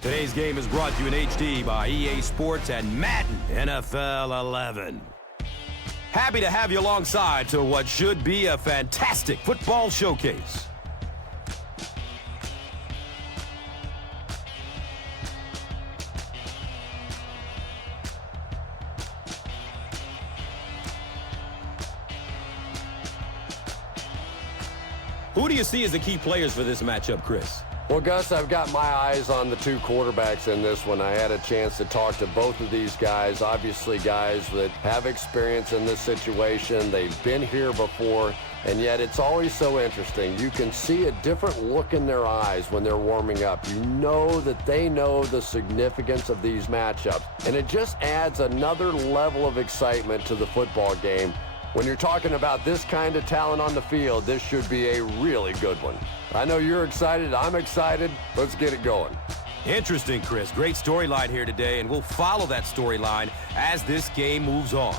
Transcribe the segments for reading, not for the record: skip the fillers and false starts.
Today's game is brought to you in HD by EA Sports and Madden NFL 11. Happy to have you alongside to what should be a fantastic football showcase. Who do you see as the key players for this matchup, Chris? Well, Gus, I've got my eyes on the two quarterbacks in this one. I had a chance to talk to both of these guys, obviously guys that have experience in this situation. They've been here before, and yet it's always so interesting. You can see a different look in their eyes when they're warming up. You know that they know the significance of these matchups, and it just adds another level of excitement to the football game. When you're talking about this kind of talent on the field, this should be a really good one. I know you're excited. I'm excited. Let's get it going. Interesting, Chris. Great storyline here today, and we'll follow that storyline as this game moves on.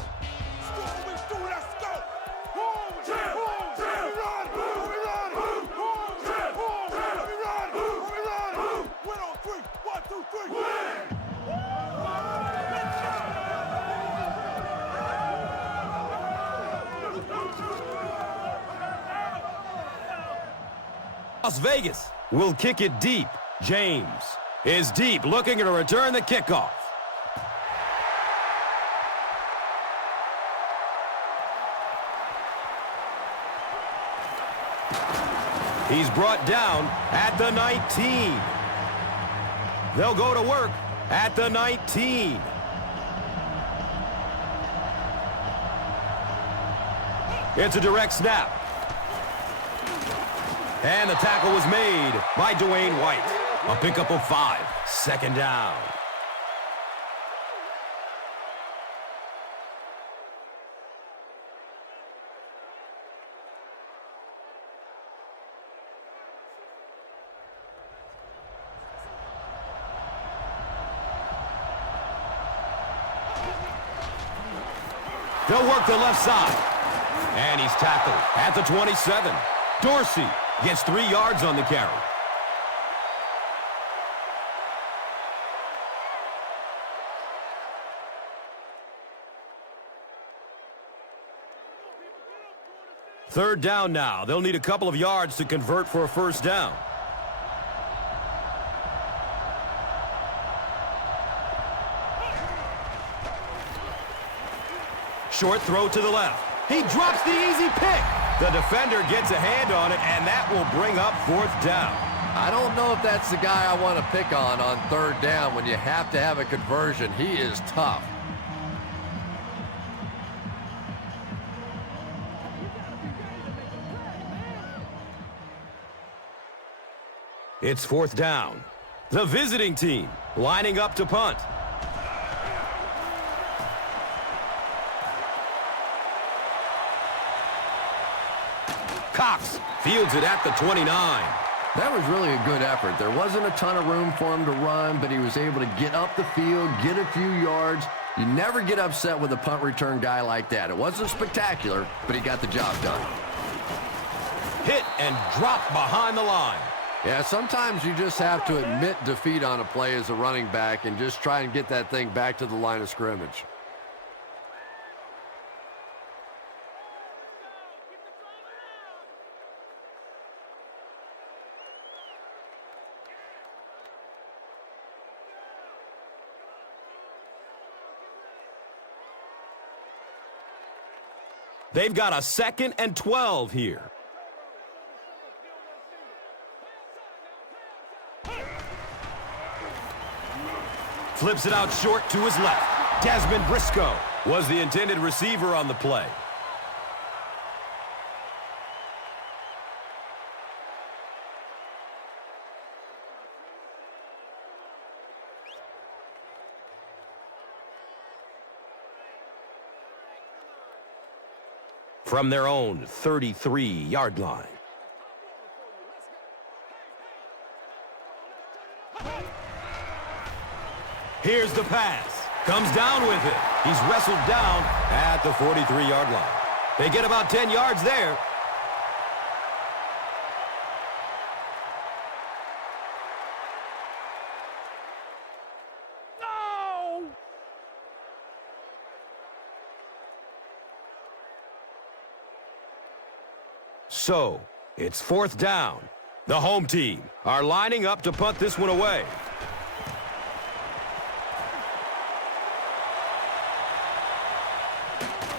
Las Vegas will kick it deep. James is deep, looking to return the kickoff. He's brought down at the 19. They'll go to work at the 19. It's a direct snap. And the tackle was made by Dewayne White. A pickup of 5. Second down. They'll work the left side. And he's tackled at the 27. Dorsey gets 3 yards on the carry. Third down now. They'll need a couple of yards to convert for a first down. Short throw to the left. He drops the easy pick. The defender gets a hand on it, and that will bring up fourth down. I don't know if that's the guy I want to pick on third down when you have to have a conversion. He is tough. It's fourth down. The visiting team lining up to punt. Cox fields it at the 29. That was really a good effort. There wasn't a ton of room for him to run, but he was able to get up the field, get a few yards. You never get upset with a punt return guy like that. It wasn't spectacular, but he got the job done. Hit and drop behind the line. Yeah, sometimes you just have to admit defeat on a play as a running back and just try and get that thing back to the line of scrimmage. They've got a 2nd and 12 here. Flips it out short to his left. Desmond Briscoe was the intended receiver on the play. From their own 33-yard line. Here's the pass. Comes down with it. He's wrestled down at the 43-yard line. They get about 10 yards there. So, it's 4th down. The home team are lining up to punt this one away.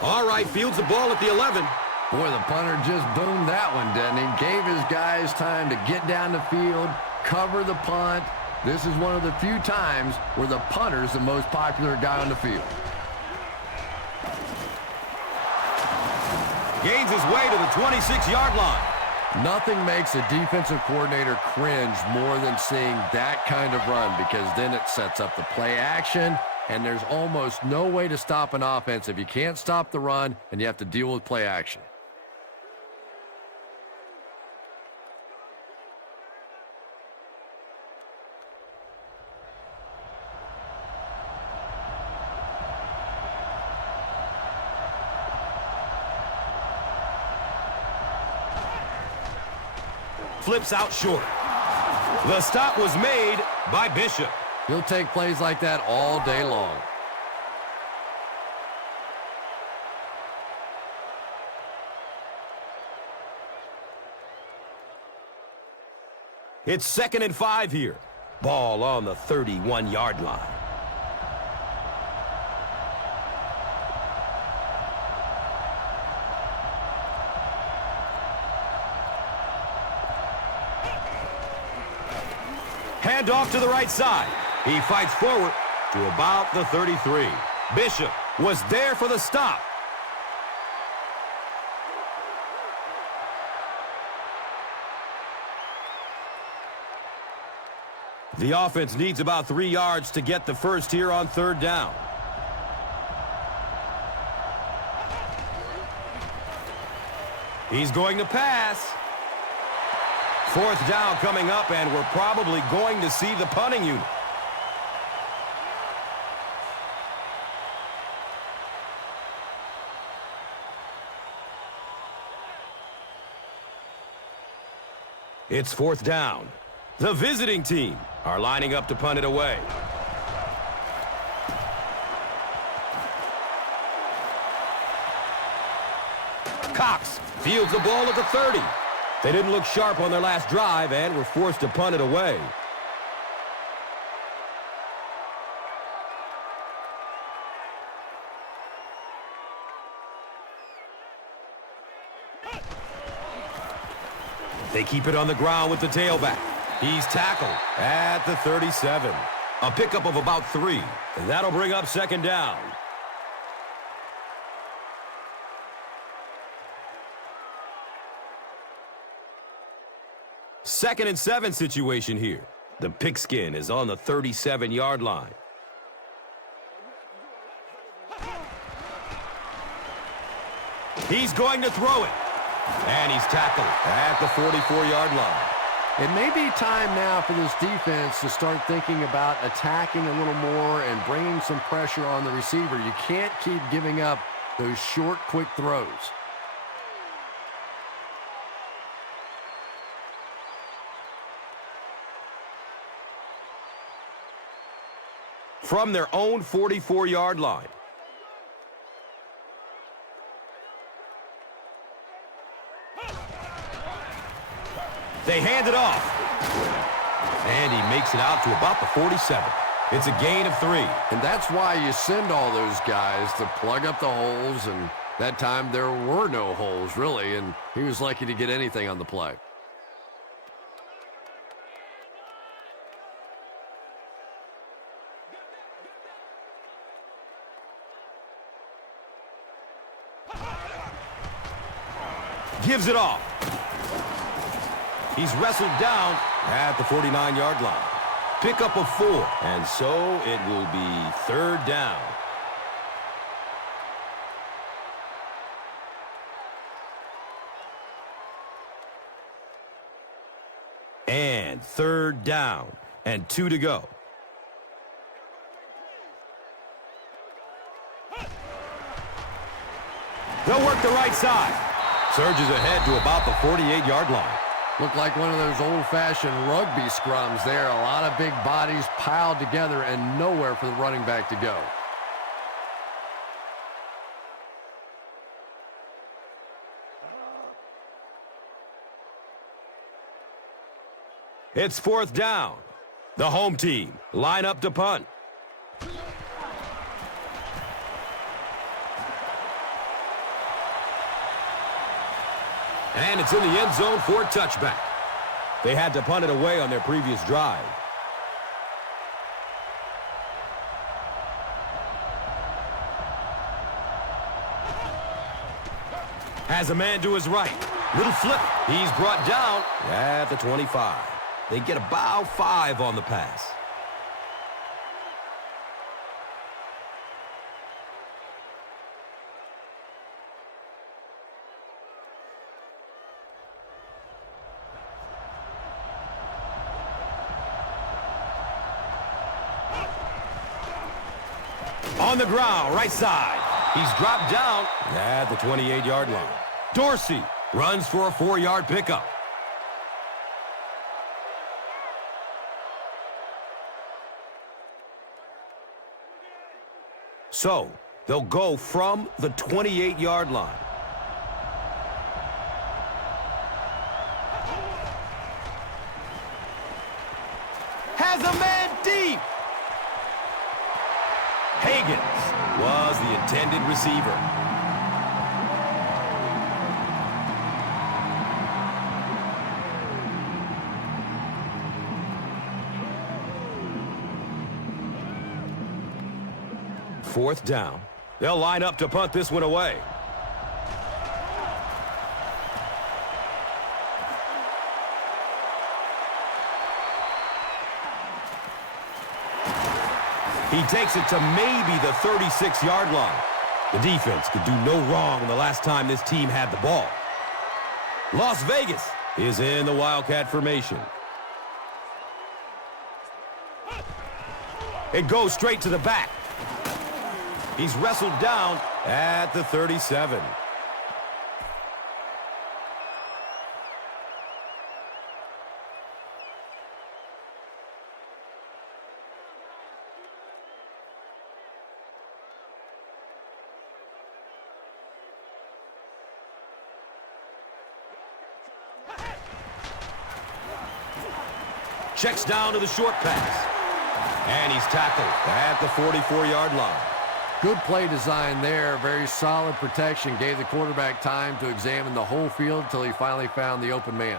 All right, fields the ball at the 11. Boy, the punter just boomed that one, didn't he? Gave his guys time to get down the field, cover the punt. This is one of the few times where the punter's the most popular guy on the field. Gains his way to the 26-yard line. Nothing makes a defensive coordinator cringe more than seeing that kind of run, because then it sets up the play action, and there's almost no way to stop an offense if you can't stop the run and you have to deal with play action. Flips out short. The stop was made by Bishop. He'll take plays like that all day long. It's 2nd and 5 here. Ball on the 31-yard line. Hand off to the right side. He fights forward to about the 33. Bishop was there for the stop. The offense needs about 3 yards to get the first here on 3rd down. He's going to pass. 4th down coming up, and we're probably going to see the punting unit. It's 4th down. The visiting team are lining up to punt it away. Cox fields the ball at the 30. They didn't look sharp on their last drive and were forced to punt it away. They keep it on the ground with the tailback. He's tackled at the 37. A pickup of about 3. And that'll bring up 2nd down. Second and 7 situation here. The pigskin is on the 37-yard line. He's going to throw it. And he's tackled at the 44-yard line. It may be time now for this defense to start thinking about attacking a little more and bringing some pressure on the receiver. You can't keep giving up those short, quick throws. From their own 44-yard line. They hand it off. And he makes it out to about the 47. It's a gain of 3. And that's why you send all those guys to plug up the holes, and that time there were no holes, really, and he was lucky to get anything on the play. Gives it off. He's wrestled down at the 49-yard line. Pickup of 4, and so it will be 3rd down. And 3rd down, and 2 to go. They'll work the right side. Surges ahead to about the 48-yard line. Looked like one of those old-fashioned rugby scrums there. A lot of big bodies piled together and nowhere for the running back to go. It's 4th down. The home team line up to punt. And it's in the end zone for a touchback. They had to punt it away on their previous drive. Has a man to his right. Little flip. He's brought down at the 25. They get about 5 on the pass. On the ground, right side. He's dropped down at the 28-yard line. Dorsey runs for a 4-yard pickup. So, they'll go from the 28-yard line. Has a man deep. Hagans was the intended receiver. Fourth down. They'll line up to punt this one away. He takes it to maybe the 36-yard line. The defense could do no wrong the last time this team had the ball. Las Vegas is in the Wildcat formation. It goes straight to the back. He's wrestled down at the 37. Checks down to the short pass. And he's tackled at the 44-yard line. Good play design there. Very solid protection. Gave the quarterback time to examine the whole field until he finally found the open man.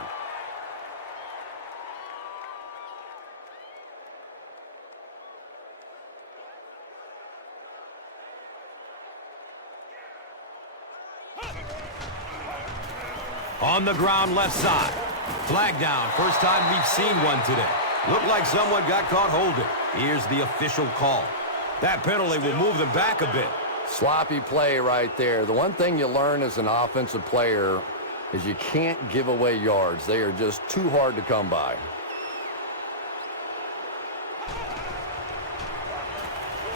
On the ground left side. Flag down. First time we've seen one today. Looked like someone got caught holding. Here's the official call. That penalty will move them back a bit. Sloppy play right there. The one thing you learn as an offensive player is you can't give away yards. They are just too hard to come by.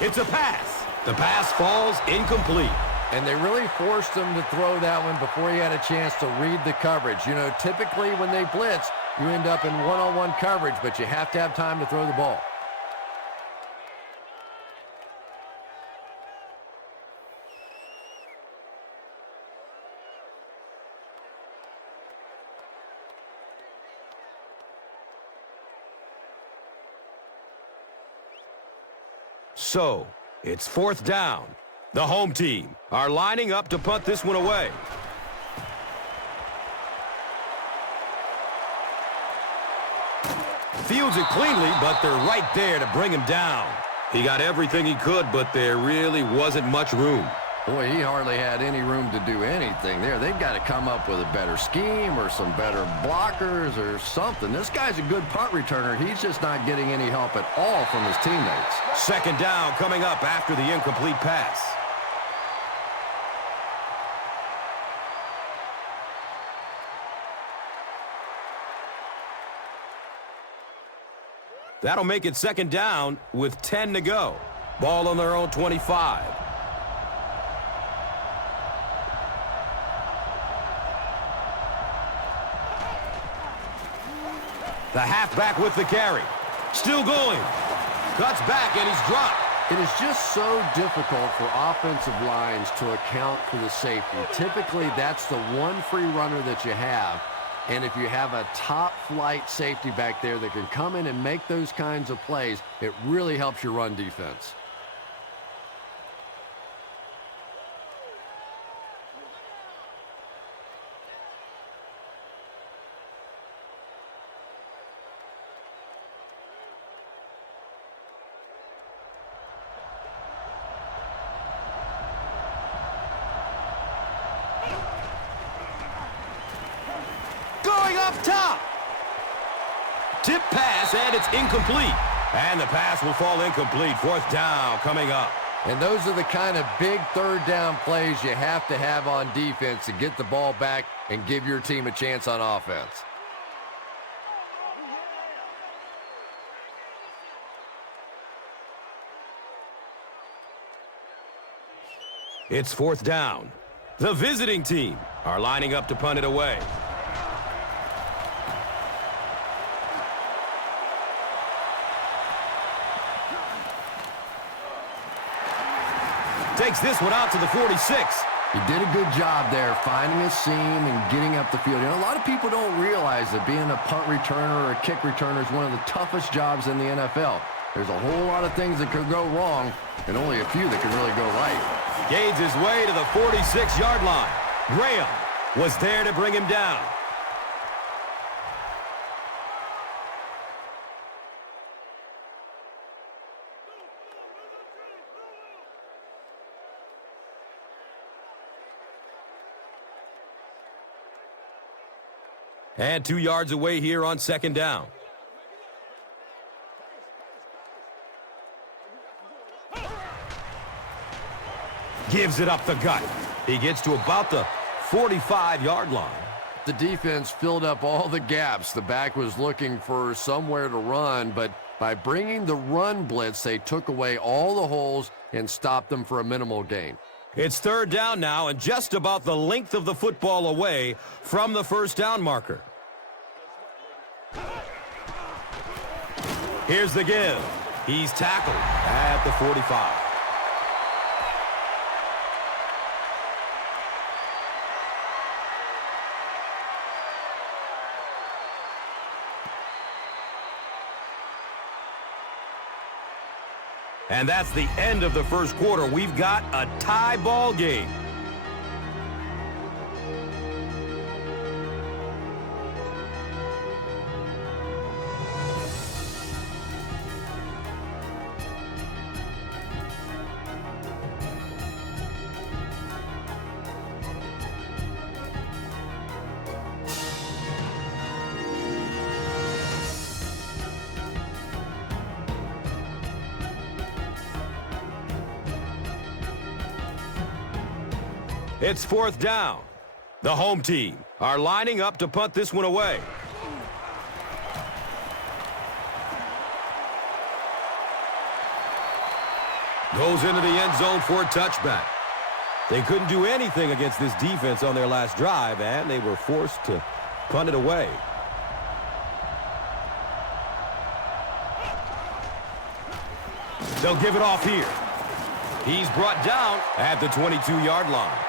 It's a pass. The pass falls incomplete. And they really forced him to throw that one before he had a chance to read the coverage. You know, typically when they blitz, you end up in one-on-one coverage, but you have to have time to throw the ball. So, it's 4th down. The home team are lining up to punt this one away. Fields it cleanly, but they're right there to bring him down. He got everything he could, but there really wasn't much room. Boy, he hardly had any room to do anything there. They've got to come up with a better scheme or some better blockers or something. This guy's a good punt returner. He's just not getting any help at all from his teammates. 2nd down coming up after the incomplete pass. That'll make it 2nd down with 10 to go. Ball on their own 25. The halfback with the carry. Still going. Cuts back and he's dropped. It is just so difficult for offensive lines to account for the safety. Typically, that's the one free runner that you have. And if you have a top-flight safety back there that can come in and make those kinds of plays, it really helps your run defense. Up top. Tip pass, and it's incomplete. And the pass will fall incomplete. 4th down coming up. And those are the kind of big third down plays you have to have on defense to get the ball back and give your team a chance on offense. It's 4th down. The visiting team are lining up to punt it away. Takes this one out to the 46. He did a good job there finding a seam and getting up the field. You know, a lot of people don't realize that being a punt returner or a kick returner is one of the toughest jobs in the NFL. There's a whole lot of things that could go wrong and only a few that can really go right. Gains his way to the 46-yard line. Graham was there to bring him down. And 2 yards away here on 2nd down. Gives it up the gut. He gets to about the 45-yard line. The defense filled up all the gaps. The back was looking for somewhere to run, but by bringing the run blitz, they took away all the holes and stopped them for a minimal gain. It's 3rd down now and just about the length of the football away from the 1st down marker. Here's the give. He's tackled at the 45. And that's the end of the 1st quarter. We've got a tie ball game. It's 4th down. The home team are lining up to punt this one away. Goes into the end zone for a touchback. They couldn't do anything against this defense on their last drive, and they were forced to punt it away. They'll give it off here. He's brought down at the 22-yard line.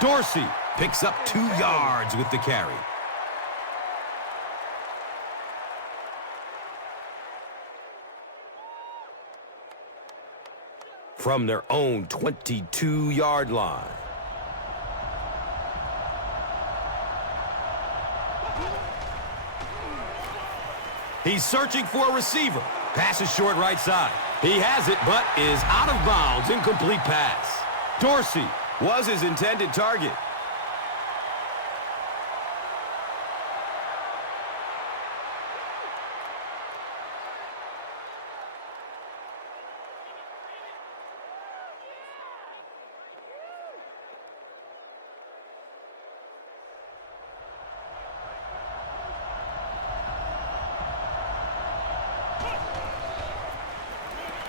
Dorsey picks up 2 yards with the carry. From their own 22-yard line. He's searching for a receiver. Pass is short right side. He has it, but is out of bounds. Incomplete pass. Dorsey was his intended target.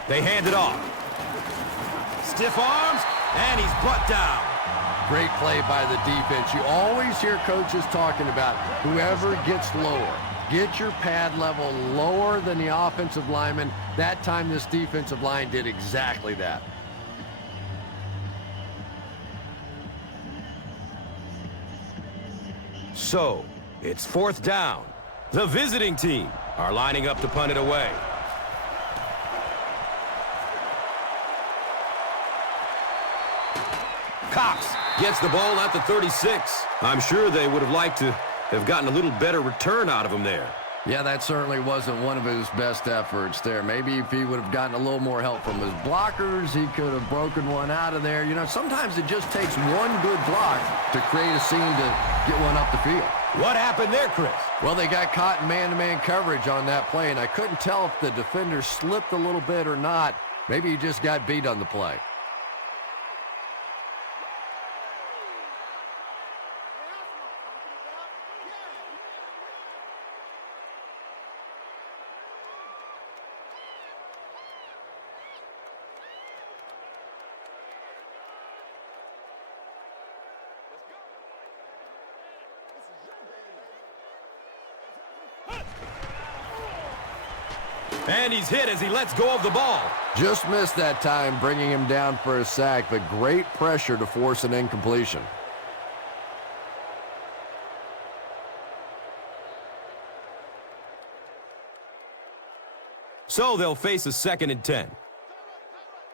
They hand it off. Stiff arms, and he's brought down. Great play by the defense. You always hear coaches talking about whoever gets lower. Get your pad level lower than the offensive lineman. That time this defensive line did exactly that. So, It's 4th down. The visiting team are lining up to punt it away. Cox gets the ball at the 36. I'm sure they would have liked to have gotten a little better return out of him there. Yeah, that certainly wasn't one of his best efforts there. Maybe if he would have gotten a little more help from his blockers, he could have broken one out of there. You know, sometimes it just takes one good block to create a scene to get one up the field. What happened there, Chris? Well, they got caught in man-to-man coverage on that play, and I couldn't tell if the defender slipped a little bit or not. Maybe he just got beat on the play. And he's hit as he lets go of the ball. Just missed that time, bringing him down for a sack, but great pressure to force an incompletion. So they'll face a 2nd and 10.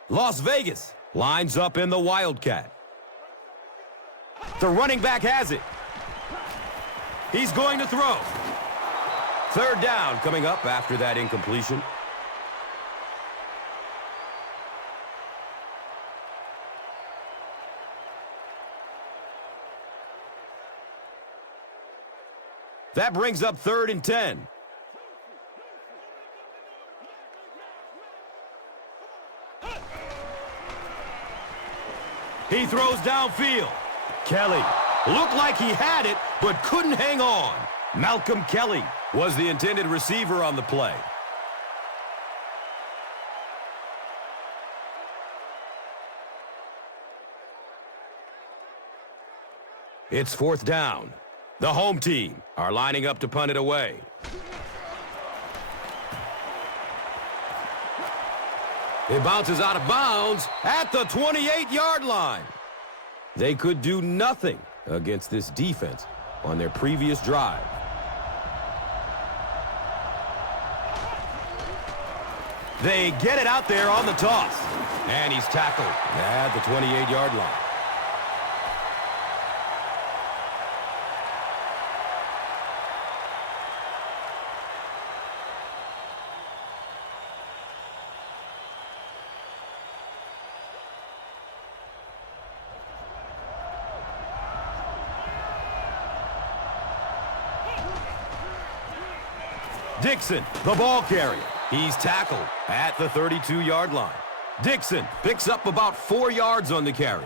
Las Vegas lines up in the Wildcat. The running back has it. He's going to throw. 3rd down coming up after that incompletion. That brings up 3rd and 10. He throws downfield. Kelly looked like he had it, but couldn't hang on. Malcolm Kelly was the intended receiver on the play. It's 4th down. The home team are lining up to punt it away. It bounces out of bounds at the 28-yard line. They could do nothing against this defense on their previous drive. They get it out there on the toss. And he's tackled at the 28-yard line. Dixon, the ball carrier. He's tackled at the 32-yard line. Dixon picks up about 4 yards on the carry.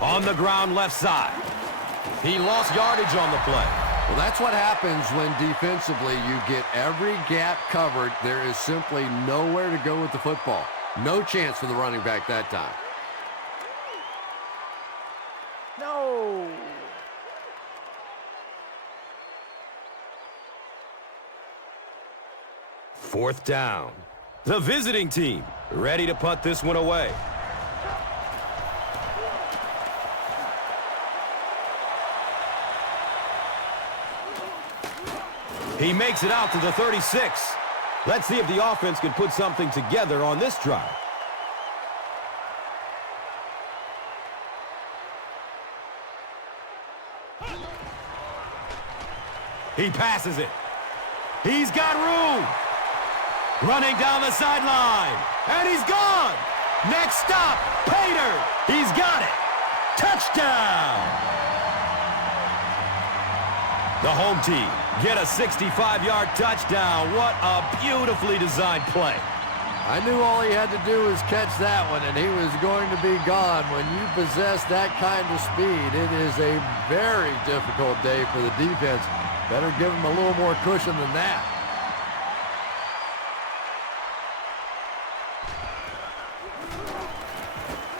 On the ground left side. He lost yardage on the play. Well, that's what happens when defensively you get every gap covered. There is simply nowhere to go with the football. No chance for the running back that time. No. Fourth down. The visiting team ready to punt this one away. He makes it out to the 36. Let's see if the offense can put something together on this drive. He passes it. He's got room. Running down the sideline. And he's gone. Next stop, Pater. He's got it. Touchdown. The home team get a 65-yard touchdown. What a beautifully designed play. I knew all he had to do was catch that one, and he was going to be gone. When you possess that kind of speed, it is a very difficult day for the defense. Better give him a little more cushion than that.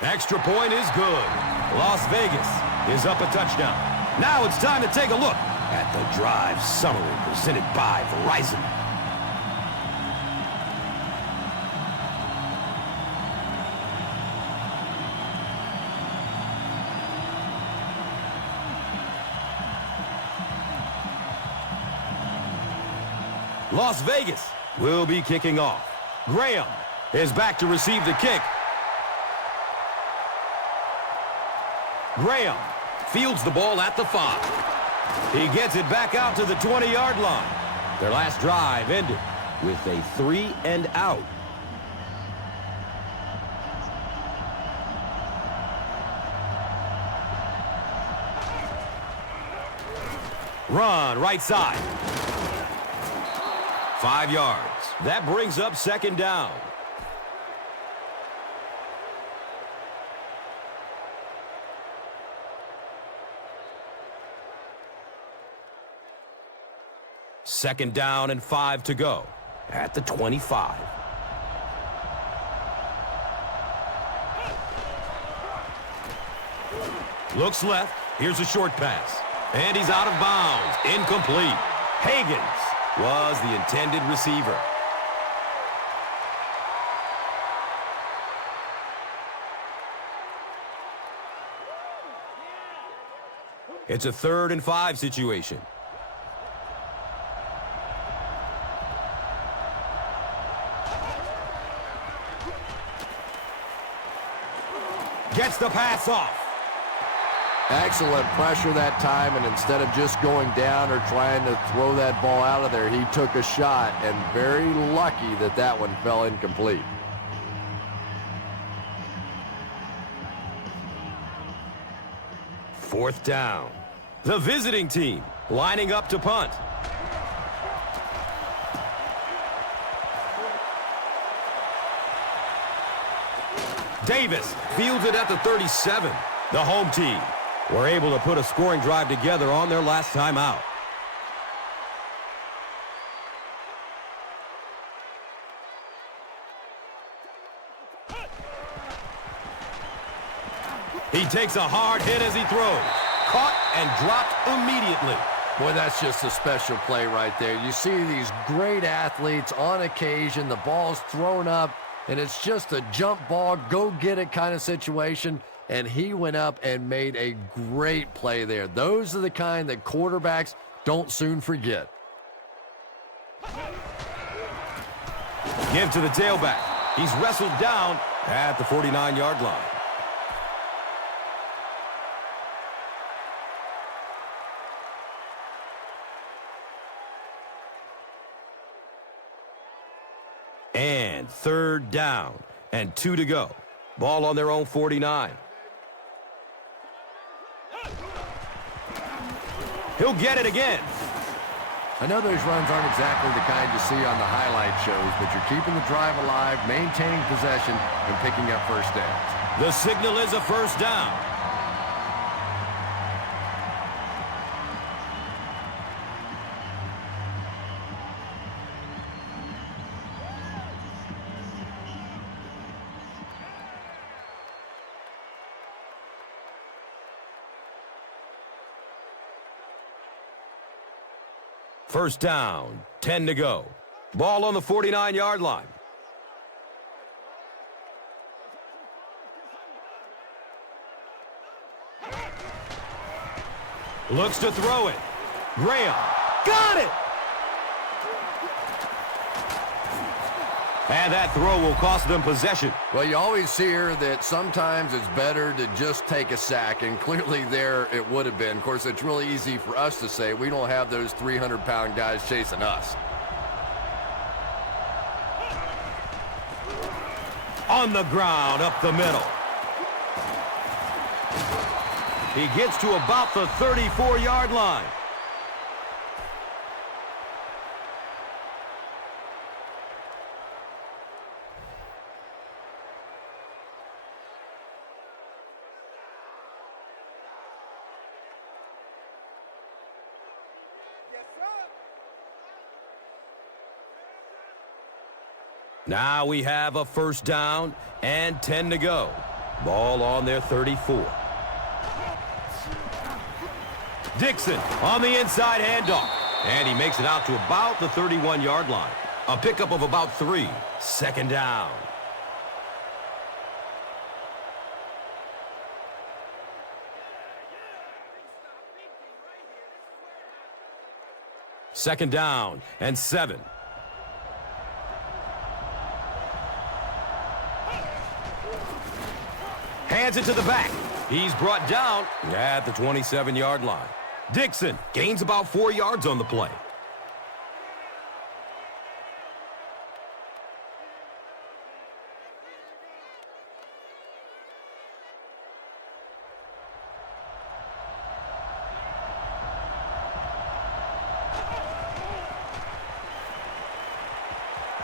Extra point is good. Las Vegas is up a touchdown. Now it's time to take a look at the drive summary presented by Verizon. Las Vegas will be kicking off. Graham is back to receive the kick. Graham fields the ball at the 5. He gets it back out to the 20-yard line. Their last drive ended with a 3-and-out. Run right side. 5 yards. That brings up 2nd down. Second down and 5 to go at the 25. Looks left. Here's a short pass. And he's out of bounds. Incomplete. Hagans was the intended receiver. It's a 3rd and 5 situation. Gets the pass off. Excellent pressure that time, and instead of just going down or trying to throw that ball out of there, he took a shot, and very lucky that that one fell incomplete. Fourth down. The visiting team lining up to punt. Davis fields it at the 37. The home team were able to put a scoring drive together on their last time out. He takes a hard hit as he throws. Caught and dropped immediately. Boy, that's just a special play right there. You see these great athletes on occasion, the ball's thrown up, and it's just a jump ball, go get it kind of situation. And he went up and made a great play there. Those are the kind that quarterbacks don't soon forget. Give to the tailback. He's wrestled down at the 49-yard line. And 3rd down and 2 to go. Ball on their own 49. He'll get it again. I know those runs aren't exactly the kind you see on the highlight shows, but you're keeping the drive alive, maintaining possession, and picking up first downs. The signal is a 1st down. First down, 10 to go. Ball on the 49-yard line. Looks to throw it. Graham. Got it! And that throw will cost them possession. Well, you always hear that sometimes it's better to just take a sack, and clearly there it would have been. Of course, it's really easy for us to say we don't have those 300-pound guys chasing us. On the ground, up the middle. He gets to about the 34-yard line. Now we have a 1st down and 10 to go. Ball on their 34. Dixon on the inside handoff. And he makes it out to about the 31-yard line. A pickup of about 3. Second down. Second down and 7. Hands it to the back. He's brought down at the 27-yard line. Dixon gains about 4 yards on the play.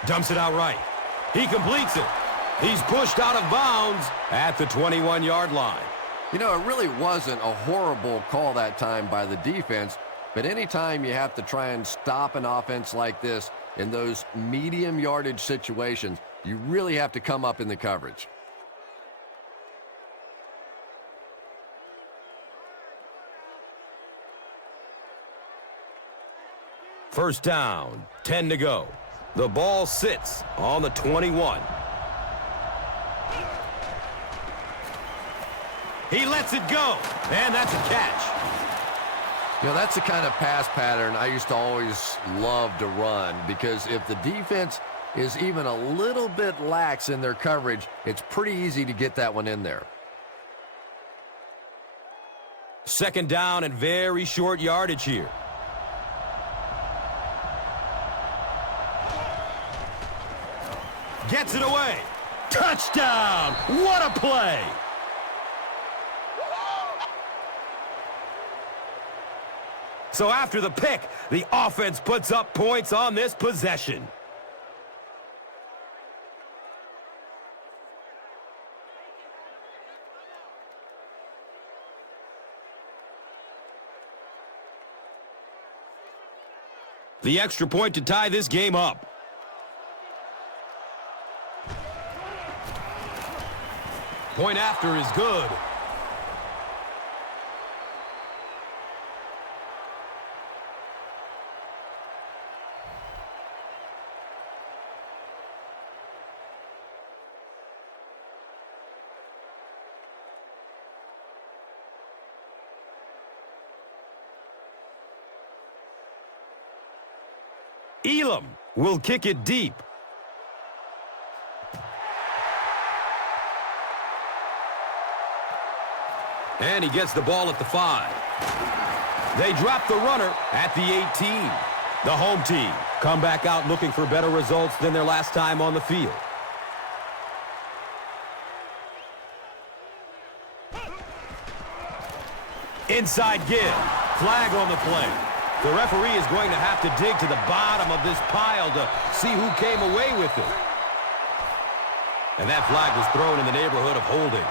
Dumps it out right. He completes it. He's pushed out of bounds at the 21-yard line. You know, it really wasn't a horrible call that time by the defense, but anytime you have to try and stop an offense like this in those medium yardage situations, you really have to come up in the coverage. First down, 10 to go. The ball sits on the 21. He lets it go, and that's a catch. You know, that's the kind of pass pattern I used to always love to run, because if the defense is even a little bit lax in their coverage, it's pretty easy to get that one in there. Second down and very short yardage here. Gets it away. Touchdown! What a play! So after the pick, the offense puts up points on this possession. The extra point to tie this game up. Point after is good. Elam will kick it deep. And he gets the ball at the 5. They drop the runner at the 18. The home team come back out looking for better results than their last time on the field. Inside give. Flag on the play. The referee is going to have to dig to the bottom of this pile to see who came away with it. And that flag was thrown in the neighborhood of holding.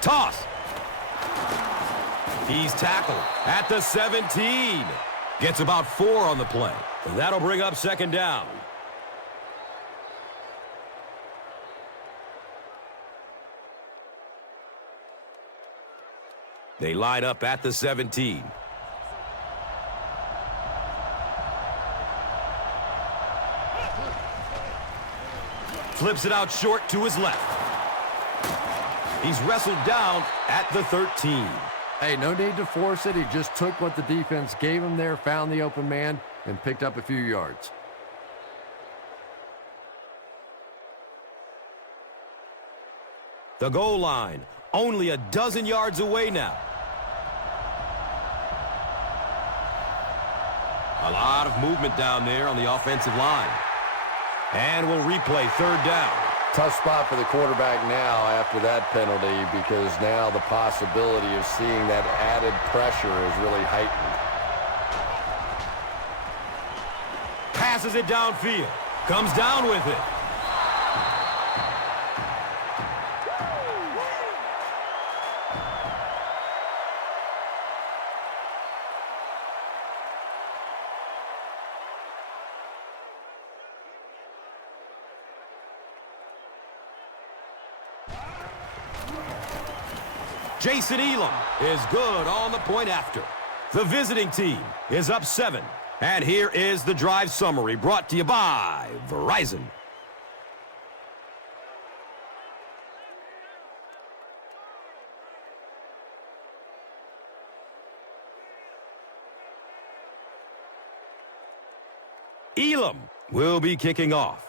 Toss. He's tackled at the 17. Gets about 4 on the play. That'll bring up second down. They line up at the 17. Flips it out short to his left. He's wrestled down at the 13. Hey, no need to force it. He just took what the defense gave him there, found the open man, and picked up a few yards. The goal line, only a dozen yards away now. A lot of movement down there on the offensive line. And we'll replay third down. Tough spot for the quarterback now after that penalty, because now the possibility of seeing that added pressure is really heightened. Passes it downfield. Comes down with it. Jason Elam is good on the point after. The visiting team is up 7. And here is the drive summary brought to you by Verizon. Elam will be kicking off.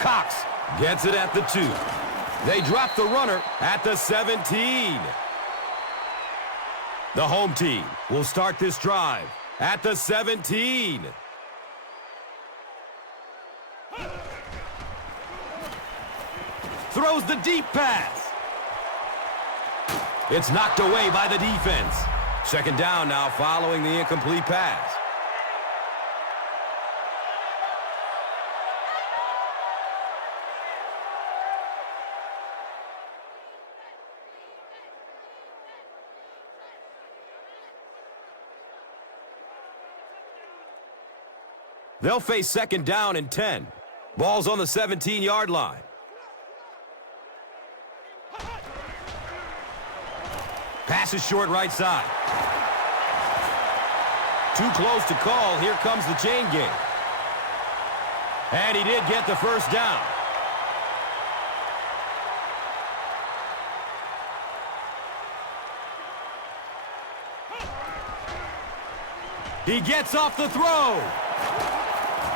Cox gets it at the 2. They drop the runner at the 17. The home team will start this drive at the 17. Throws the deep pass. It's knocked away by the defense. Second down now following the incomplete pass. They'll face second down and 10. Ball's on the 17-yard line. Pass is short right side. Too close to call. Here comes the chain gang. And he did get the first down. He gets off the throw.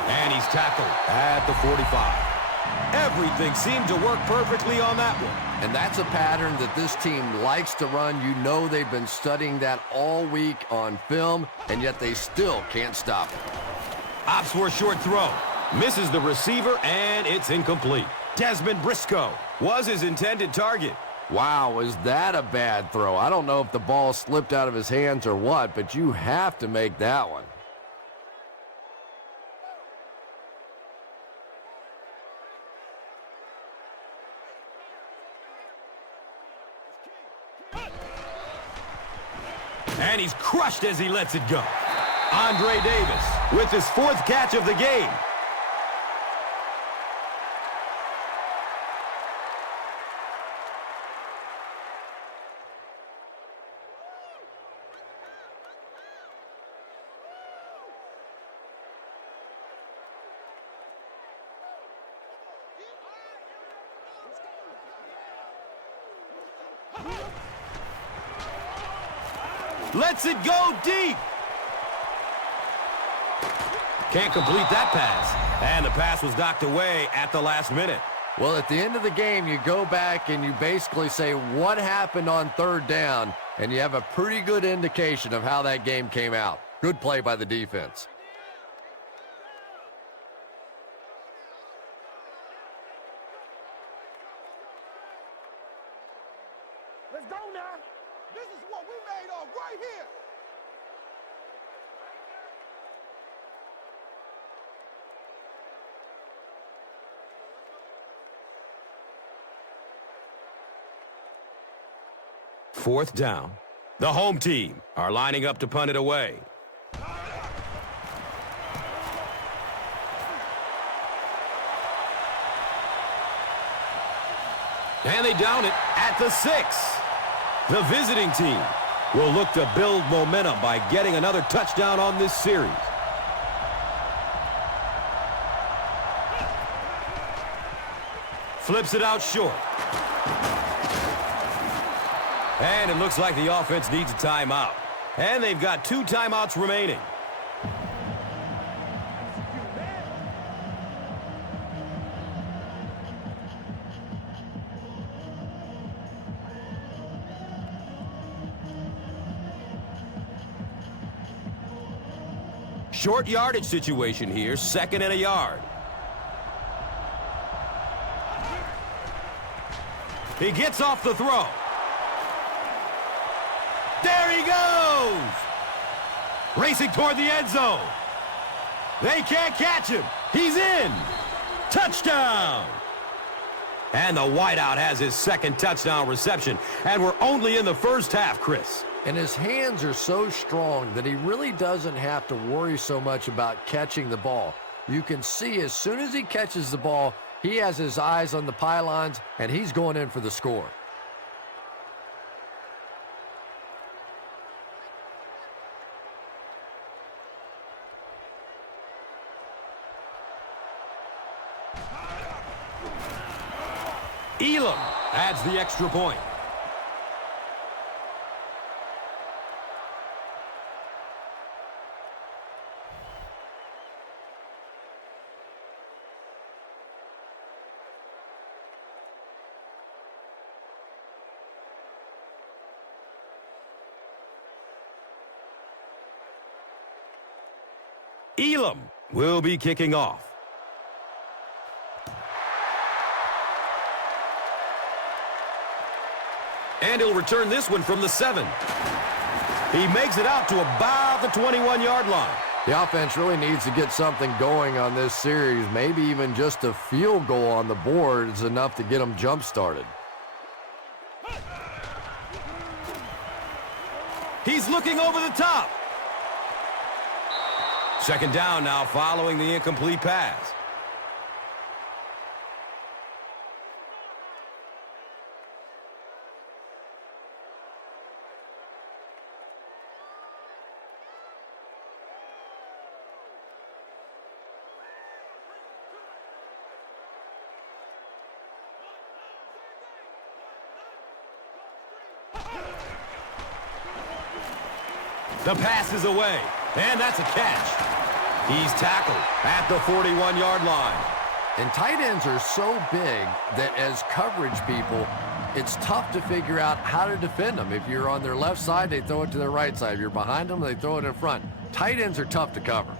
And he's tackled at the 45. Everything seemed to work perfectly on that one. And that's a pattern that this team likes to run. You know they've been studying that all week on film, and yet they still can't stop it. Opts for a short throw. Misses the receiver, and it's incomplete. Desmond Briscoe was his intended target. Wow, was that a bad throw? I don't know if the ball slipped out of his hands or what, but you have to make that one. And he's crushed as he lets it go. Andre Davis with his 4th catch of the game. Lets it go deep. Can't complete that pass. And the pass was knocked away at the last minute. Well, at the end of the game, you go back and you basically say what happened on 3rd down, and you have a pretty good indication of how that game came out. Good play by the defense. Let's go now. This is what we made of right here. Fourth down. The home team are lining up to punt it away. And they down it at the 6. The visiting team will look to build momentum by getting another touchdown on this series. Flips it out short. And it looks like the offense needs a timeout. And they've got 2 timeouts remaining. Short yardage situation here, 2nd and a yard. He gets off the throw. There he goes! Racing toward the end zone. They can't catch him. He's in. Touchdown! And the wideout has his 2nd touchdown reception. And we're only in the first half, Chris. And his hands are so strong that he really doesn't have to worry so much about catching the ball. You can see as soon as he catches the ball, he has his eyes on the pylons, and he's going in for the score. Elam adds the extra point. Elam will be kicking off. And he'll return this one from the 7. He makes it out to about the 21-yard line. The offense really needs to get something going on this series. Maybe even just a field goal on the board is enough to get them jump-started. He's looking over the top. Second down now following the incomplete pass. The pass is away, and that's a catch. He's tackled at the 41-yard line. And tight ends are so big that as coverage people, it's tough to figure out how to defend them. If you're on their left side, they throw it to their right side. If you're behind them, they throw it in front. Tight ends are tough to cover.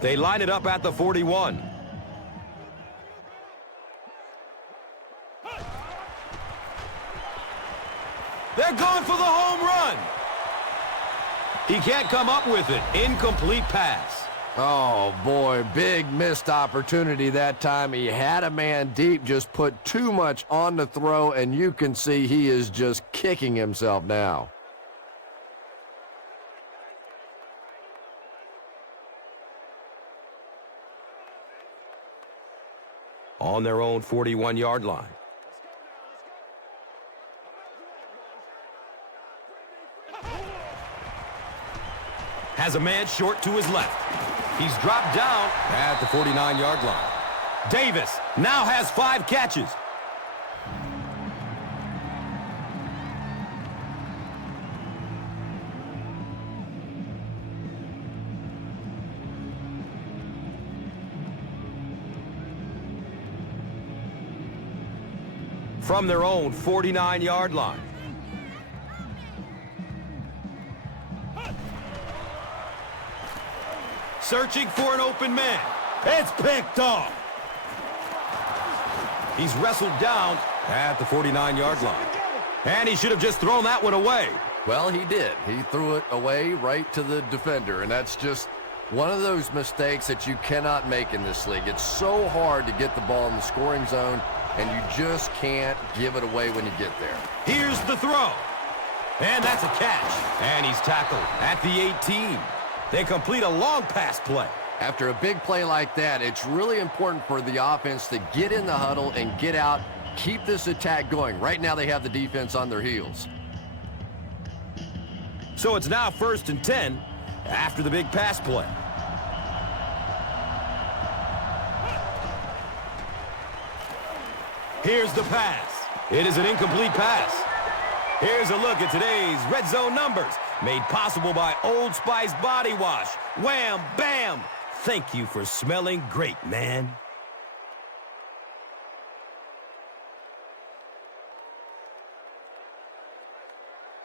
They line it up at the 41. They're going for the home run. He can't come up with it. Incomplete pass. Oh, boy, big missed opportunity that time. He had a man deep, just put too much on the throw, and you can see he is just kicking himself now. On their own 41-yard line. Has a man short to his left. He's dropped down at the 49-yard line. Davis now has 5 catches. From their own 49-yard line. Searching for an open man. It's picked off. He's wrestled down at the 49-yard line. And he should have just thrown that one away. Well, he did. He threw it away right to the defender, and that's just one of those mistakes that you cannot make in this league. It's so hard to get the ball in the scoring zone, and you just can't give it away when you get there. Here's the throw. And that's a catch. And he's tackled at the 18. They complete a long pass play. After a big play like that, it's really important for the offense to get in the huddle and get out, keep this attack going. Right now they have the defense on their heels. So it's now 1st and 10 after the big pass play. Here's the pass. It is an incomplete pass. Here's a look at today's red zone numbers, made possible by Old Spice Body Wash. Wham, bam. Thank you for smelling great, man.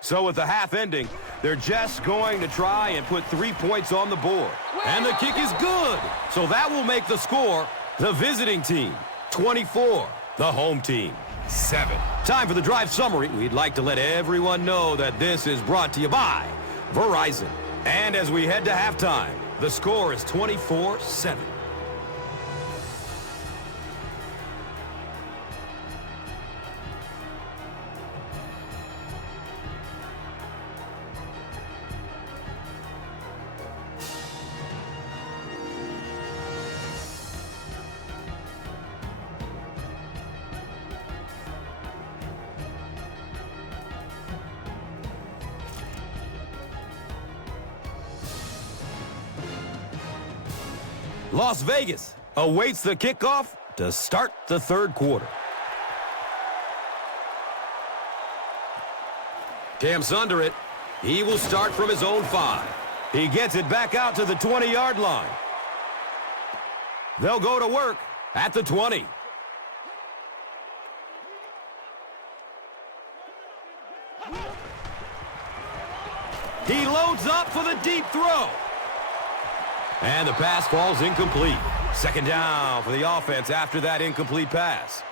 So with the half ending, they're just going to try and put 3 points on the board. And the kick is good. So that will make the score the visiting team 24, the home team 7. Time for the drive summary. We'd like to let everyone know that this is brought to you by Verizon. And as we head to halftime, the score is 24-7. Las Vegas awaits the kickoff to start the third quarter. Camps under it. He will start from his own 5. He gets it back out to the 20-yard line. They'll go to work at the 20. He loads up for the deep throw. And the pass falls incomplete. Second down for the offense after that incomplete pass.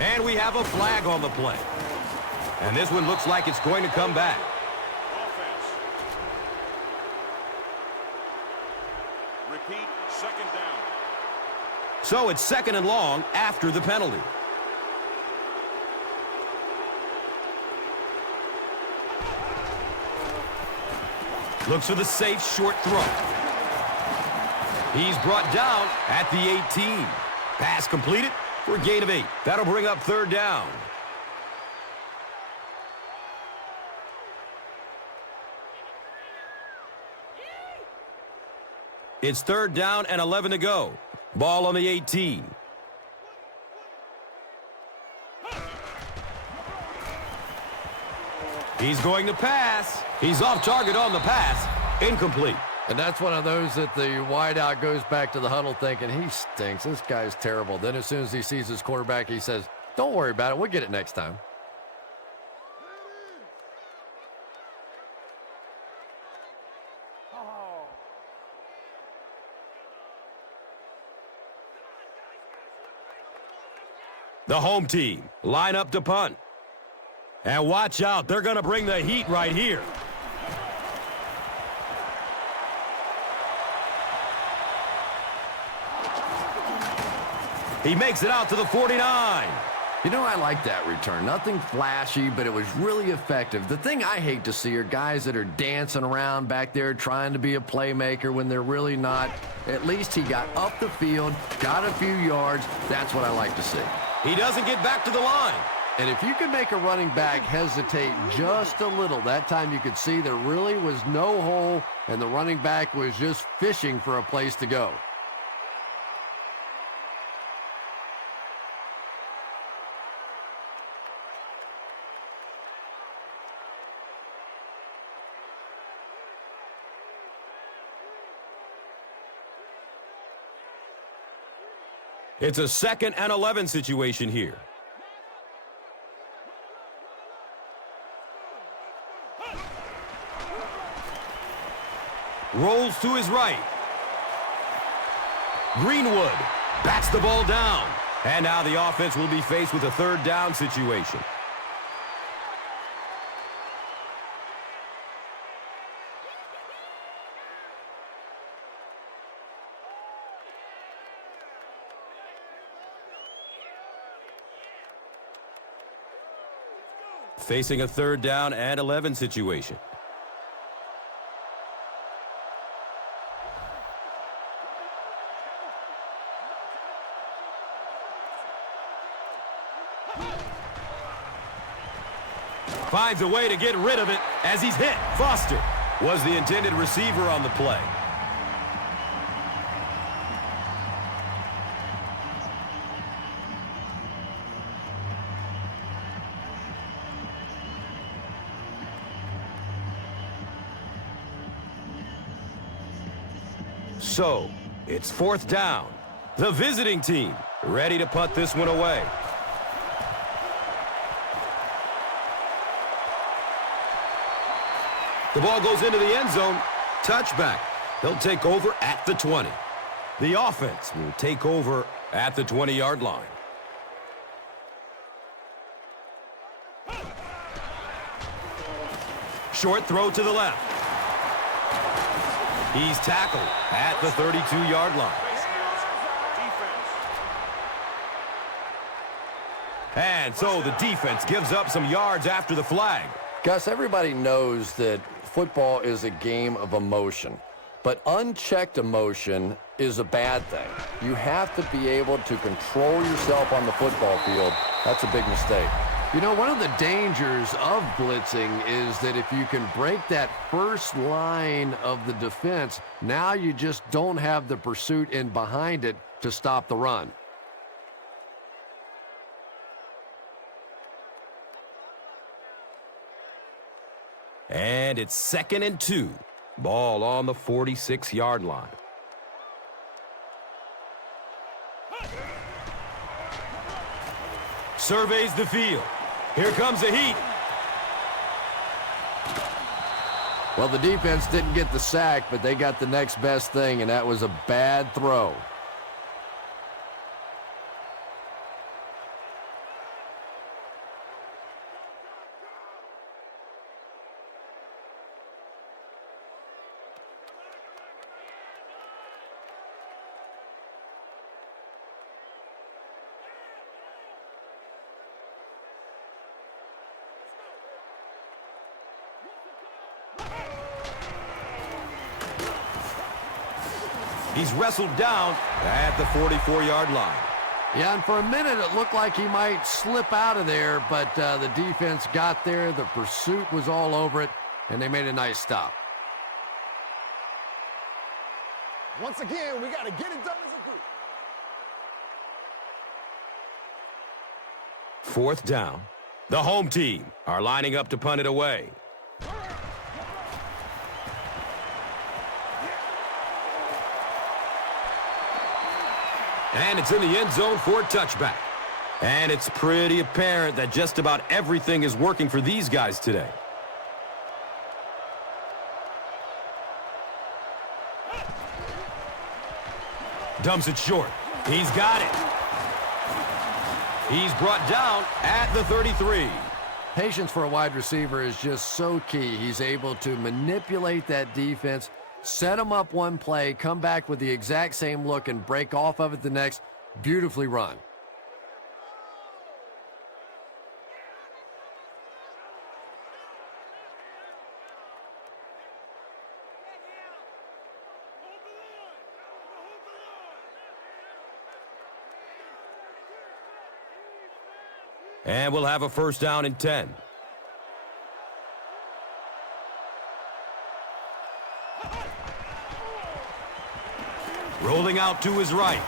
And we have a flag on the play. And this one looks like it's going to come back. Offense. Repeat, second down. So it's second and long after the penalty. Looks for the safe short throw. He's brought down at the 18. Pass completed for a gain of 8. That'll bring up third down. It's third down and 11 to go. Ball on the 18. He's going to pass. He's off target on the pass. Incomplete. And that's one of those that the wideout goes back to the huddle thinking, he stinks. This guy's terrible. Then as soon as he sees his quarterback, he says, don't worry about it. We'll get it next time. The home team line up to punt. And watch out. They're going to bring the heat right here. He makes it out to the 49. You know, I like that return. Nothing flashy, but it was really effective. The thing I hate to see are guys that are dancing around back there trying to be a playmaker when they're really not. At least he got up the field, got a few yards. That's what I like to see. He doesn't get back to the line. And if you can make a running back hesitate just a little, that time you could see there really was no hole, and the running back was just fishing for a place to go. It's a second and 11 situation here. Rolls to his right. Greenwood bats the ball down. And now the offense will be faced with a third down situation. Facing a third down and 11 situation. Finds a way to get rid of it as he's hit. Foster was the intended receiver on the play. So, it's fourth down. The visiting team ready to punt this one away. The ball goes into the end zone. Touchback. They'll take over at the 20. The offense will take over at the 20-yard line. Short throw to the left. He's tackled at the 32-yard line. And so the defense gives up some yards after the flag. Gus, everybody knows that football is a game of emotion, but unchecked emotion is a bad thing. You have to be able to control yourself on the football field. That's a big mistake. You know, one of the dangers of blitzing is that if you can break that first line of the defense, now you just don't have the pursuit in behind it to stop the run. And it's 2nd and 2. Ball on the 46-yard line. Surveys the field. Here comes the heat. Well, the defense didn't get the sack, but they got the next best thing, and that was a bad throw. He's wrestled down at the 44-yard line. Yeah, and for a minute it looked like he might slip out of there, but the defense got there. The pursuit was all over it, and they made a nice stop. Once again, we got to get it done as a group. 4th down. The home team are lining up to punt it away. And it's in the end zone for a touchback. And it's pretty apparent that just about everything is working for these guys today. Dumps it short. He's got it. He's brought down at the 33. Patience for a wide receiver is just so key. He's able to manipulate that defense, set them up one play, come back with the exact same look, and break off of it the next. Beautifully run. And we'll have a 1st down and 10. Rolling out to his right.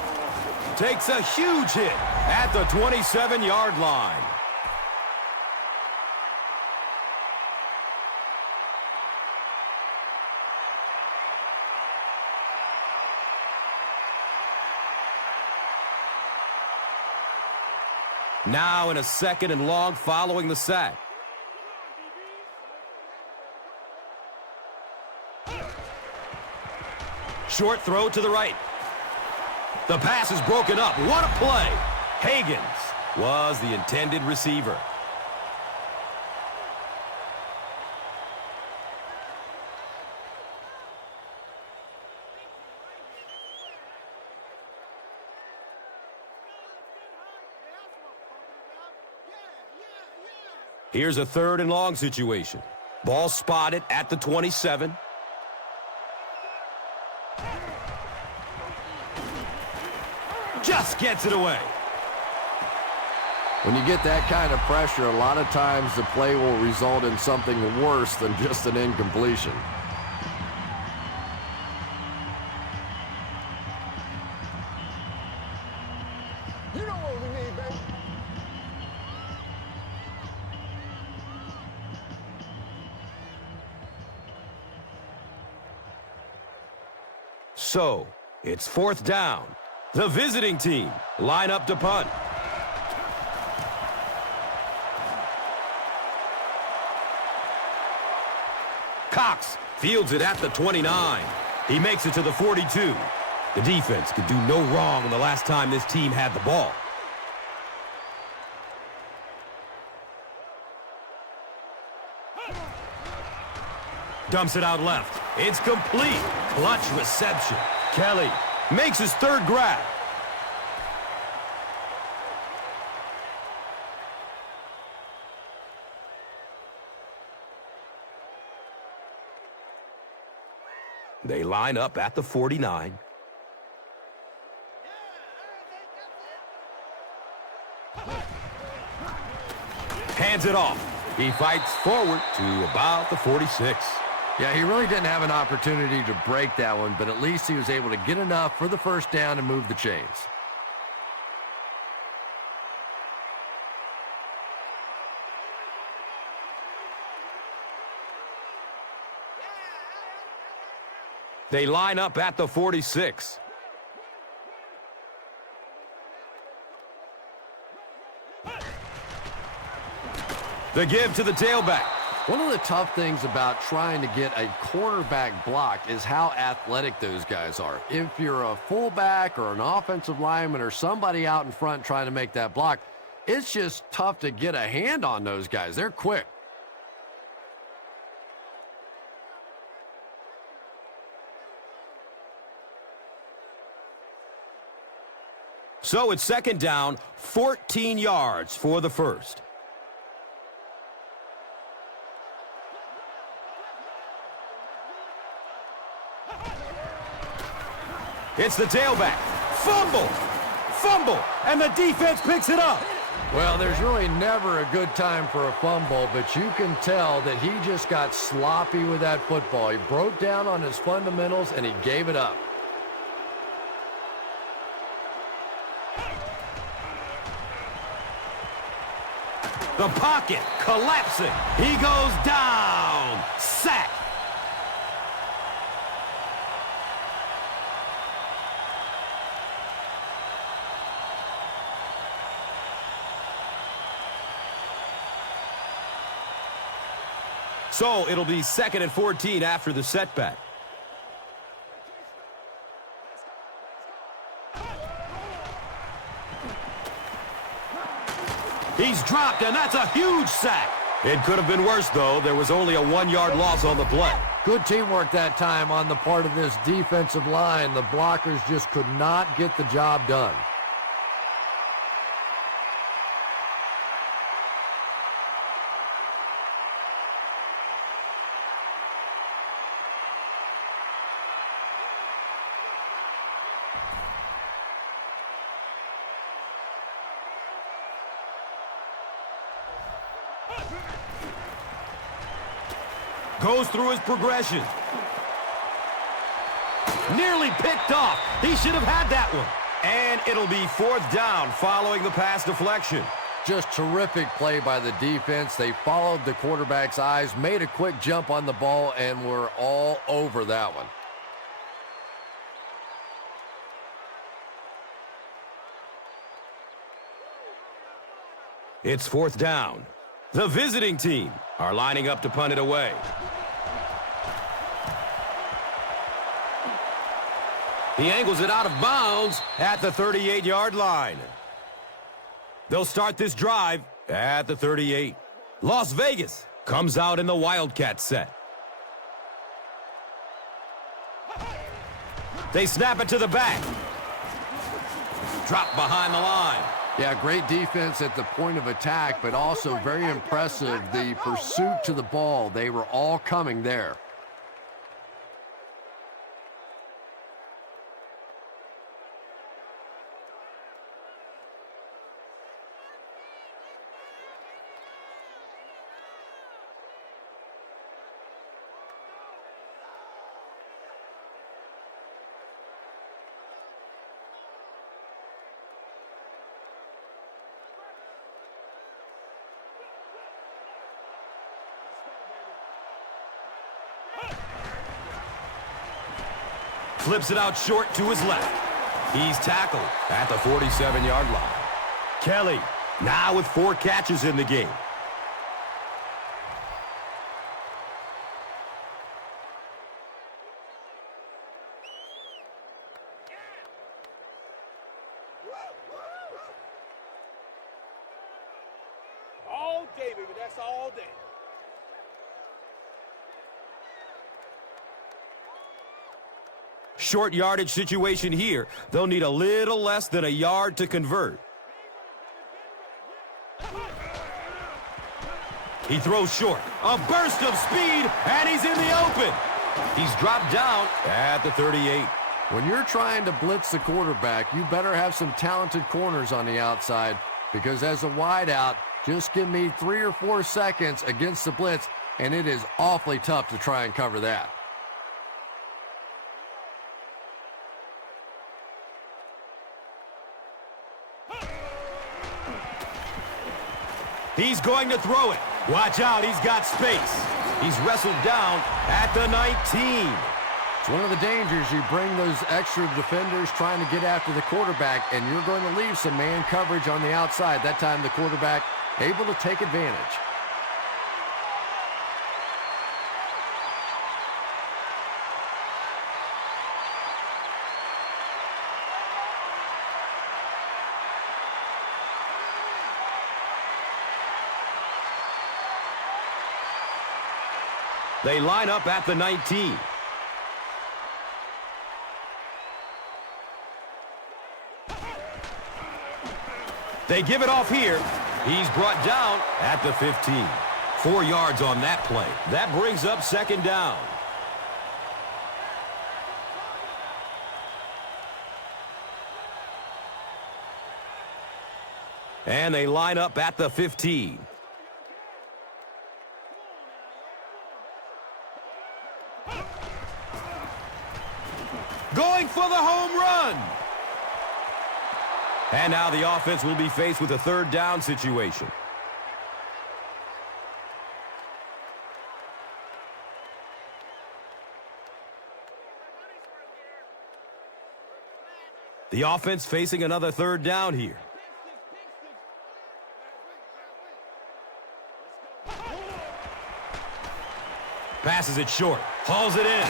Takes a huge hit at the 27-yard line. Now in a 2nd and long following the sack. Short throw to the right. The pass is broken up. What a play. Hagans was the intended receiver. Here's a 3rd and long situation. Ball spotted at the 27. Just gets it away. When you get that kind of pressure, a lot of times the play will result in something worse than just an incompletion. You know what we need, baby. So, it's 4th down. The visiting team line up to punt. Cox fields it at the 29. He makes it to the 42. The defense could do no wrong the last time this team had the ball. Dumps it out left. It's complete. Clutch reception. Kelly makes his 3rd grab. They line up at the 49. Hands it off. He fights forward to about the 46. Yeah, he really didn't have an opportunity to break that one, but at least he was able to get enough for the first down and move the chains. They line up at the 46. The give to the tailback. One of the tough things about trying to get a cornerback block is how athletic those guys are. If you're a fullback or an offensive lineman or somebody out in front trying to make that block, it's just tough to get a hand on those guys. They're quick. So it's second down, 14 yards for the first. It's the tailback. Fumble, and the defense picks it up. Well, there's really never a good time for a fumble, but you can tell that he just got sloppy with that football. He broke down on his fundamentals, and he gave it up. The pocket collapsing. He goes down. Sack. So it'll be 2nd and 14 after the setback. He's dropped, and that's a huge sack. It could have been worse, though. There was only a 1-yard loss on the play. Good teamwork that time on the part of this defensive line. The blockers just could not get the job done. Goes through his progression. Nearly picked off. He should have had that one. And it'll be 4th down following the pass deflection. Just terrific play by the defense. They followed the quarterback's eyes, made a quick jump on the ball, and were all over that one. It's 4th down. The visiting team are lining up to punt it away. He angles it out of bounds at the 38-yard line. They'll start this drive at the 38. Las Vegas comes out in the Wildcat set. They snap it to the back. Drop behind the line. Yeah, great defense at the point of attack, but also very impressive. The pursuit to the ball, they were all coming there. Flips it out short to his left. He's tackled at the 47-yard line. Kelly now with 4 catches in the game. All day, baby. That's all day. Short yardage situation here. They'll need a little less than a yard to convert. He throws short. A burst of speed, and he's in the open. He's dropped down at the 38. When you're trying to blitz the quarterback, you better have some talented corners on the outside, because as a wideout, just give me 3 or 4 seconds against the blitz, and it is awfully tough to try and cover that. He's going to throw it. Watch out, he's got space. He's wrestled down at the 19. It's one of the dangers. You bring those extra defenders trying to get after the quarterback, and you're going to leave some man coverage on the outside. That time the quarterback able to take advantage. They line up at the 19. They give it off here. He's brought down at the 15. 4 yards on that play. That brings up second down. And they line up at the 15. Going for the home run. And now the offense will be faced with a third down situation. The offense facing another third down here. Passes it short. Hauls it in.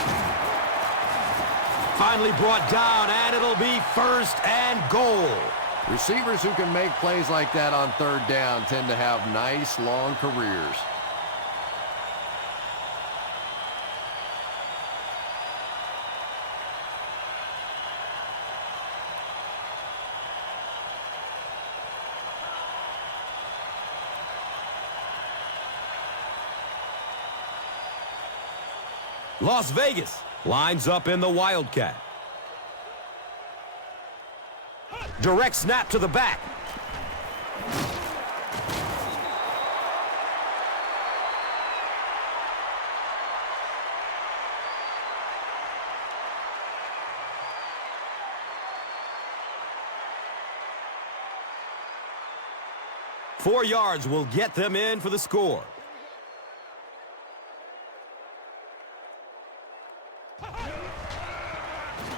Finally brought down, and it'll be first and goal. Receivers who can make plays like that on third down tend to have nice, long careers. Las Vegas lines up in the Wildcat. Direct snap to the back. Four yards will get them in for the score.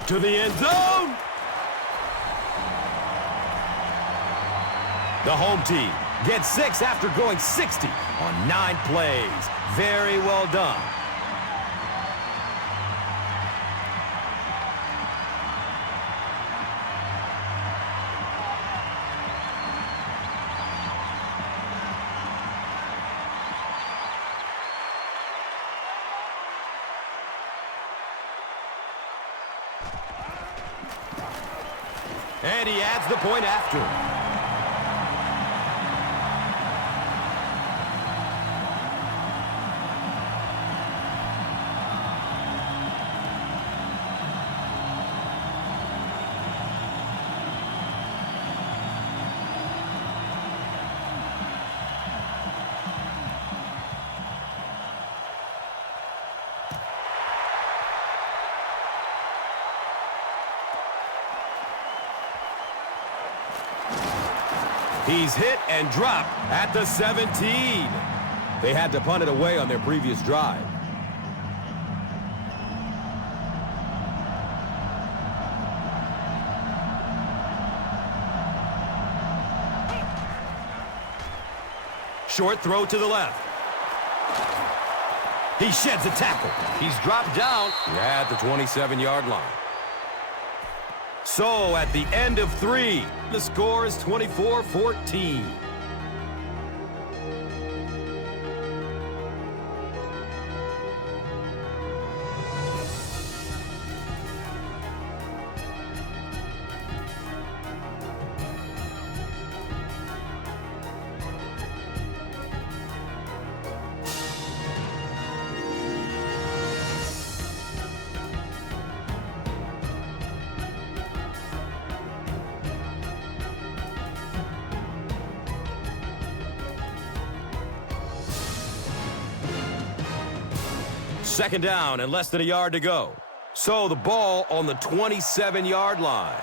To the end zone. The home team gets 6 after going 60 on 9 plays. Very well done. And he adds the point after. He's hit and dropped at the 17. They had to punt it away on their previous drive. Short throw to the left. He sheds a tackle. He's dropped down at the 27-yard line. So at the end of 3, the score is 24-14. Second down and less than a yard to go. So the ball on the 27-yard line.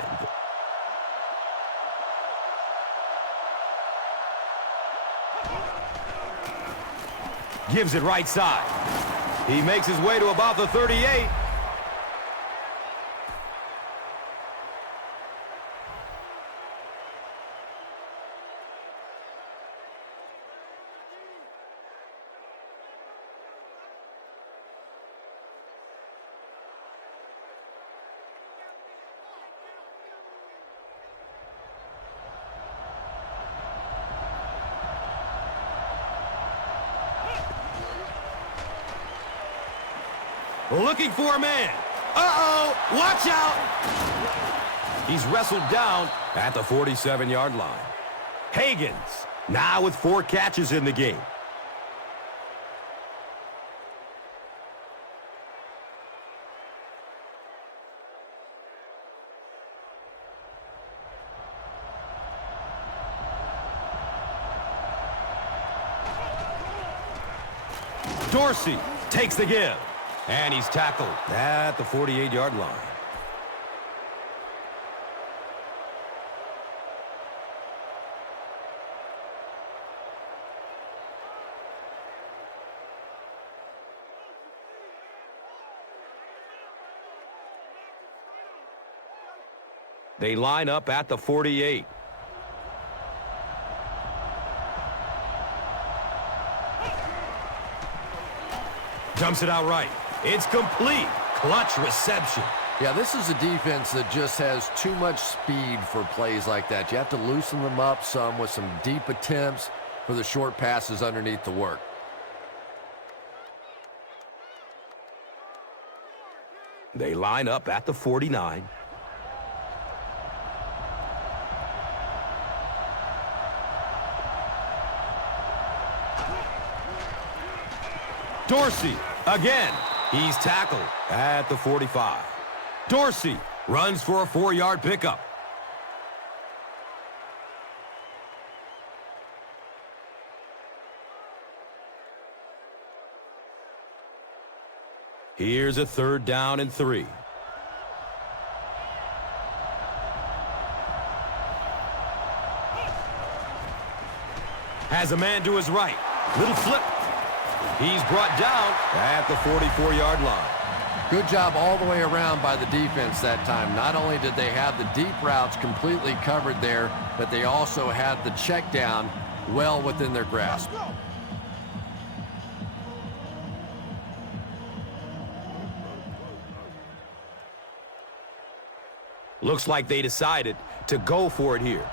Gives it right side. He makes his way to about the 38. Looking for a man. Uh-oh, watch out. He's wrestled down at the 47-yard line. Hagans now with 4 catches in the game. Dorsey takes the give. And he's tackled at the 48-yard line. They line up at the 48. Dumps it out right. It's complete. Clutch reception. Yeah, this is a defense that just has too much speed for plays like that. You have to loosen them up some with some deep attempts for the short passes underneath the work. They line up at the 49. Dorsey again. He's tackled at the 45. Dorsey runs for a 4-yard pickup. Here's a 3rd down and 3. Has a man to his right. Little flip. He's brought down at the 44-yard line. Good job all the way around by the defense that time. Not only did they have the deep routes completely covered there, but they also had the check down well within their grasp. Looks like they decided to go for it here.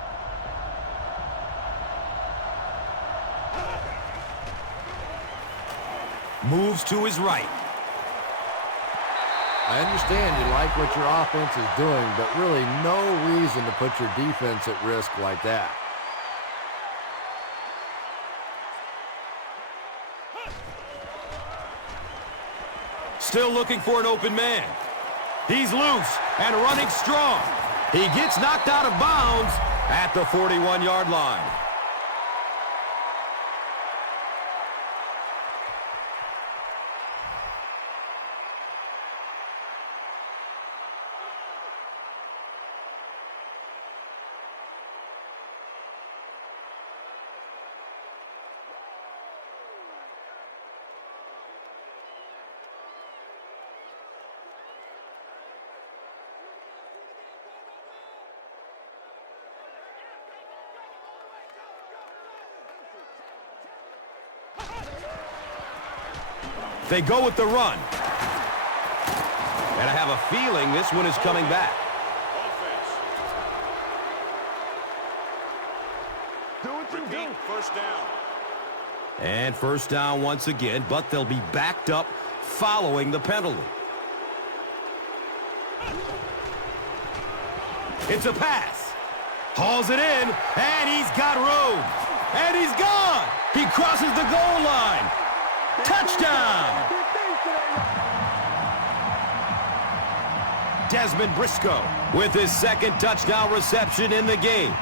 Moves to his right. I understand you like what your offense is doing, but really no reason to put your defense at risk like that. Still looking for an open man. He's loose and running strong. He gets knocked out of bounds at the 41-yard line. They go with the run. And I have a feeling this one is coming back. Repeat, first down. And first down once again, but they'll be backed up following the penalty. It's a pass. Hauls it in, and he's got room. And he's gone. He crosses the goal line. Touchdown! Desmond Briscoe with his second touchdown reception in the game.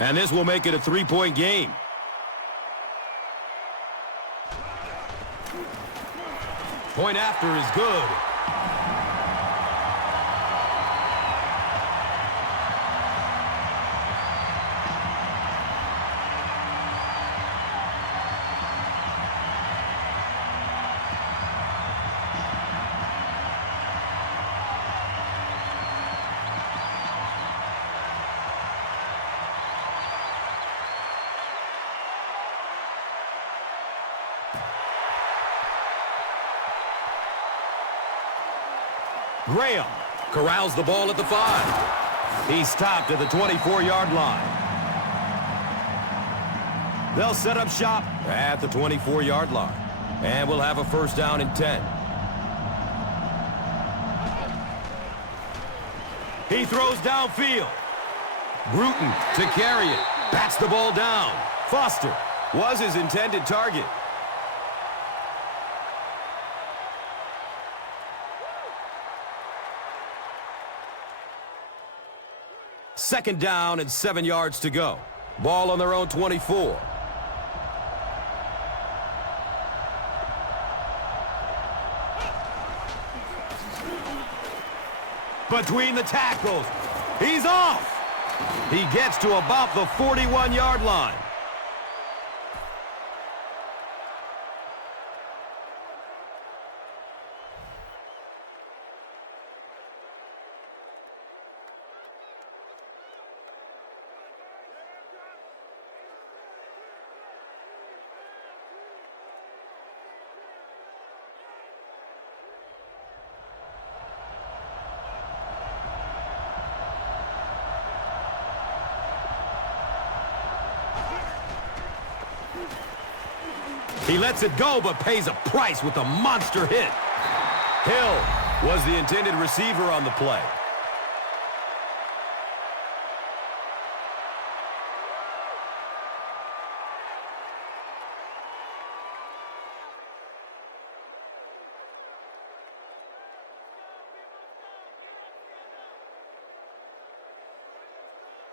And this will make it a 3-point game. Point after is good. Graham corrals the ball at the 5. He's stopped at the 24-yard line. They'll set up shop at the 24-yard line. And we'll have a first down and 10. He throws downfield. Bruton to carry it. Bats the ball down. Foster was his intended target. Second down and 7 yards to go. Ball on their own 24. Between the tackles. He's off. He gets to about the 41-yard line. He lets it go, but pays a price with a monster hit. Hill was the intended receiver on the play.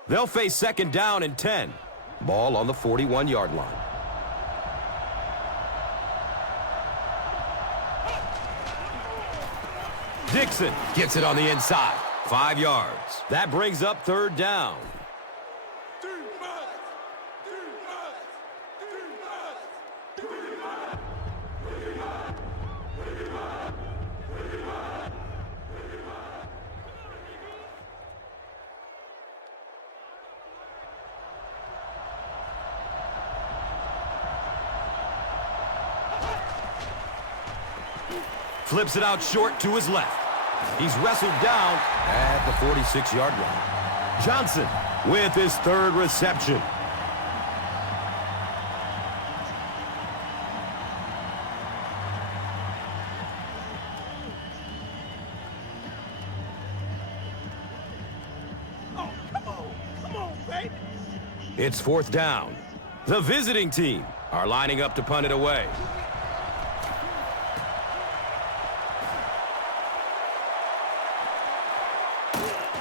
They'll face second down and 10. Ball on the 41-yard line. Dixon gets it on the inside. 5 yards. That brings up third down. Flips it out short to his left. He's wrestled down at the 46-yard line. Johnson with his third reception. Oh, come on, baby. It's fourth down. The visiting team are lining up to punt it away.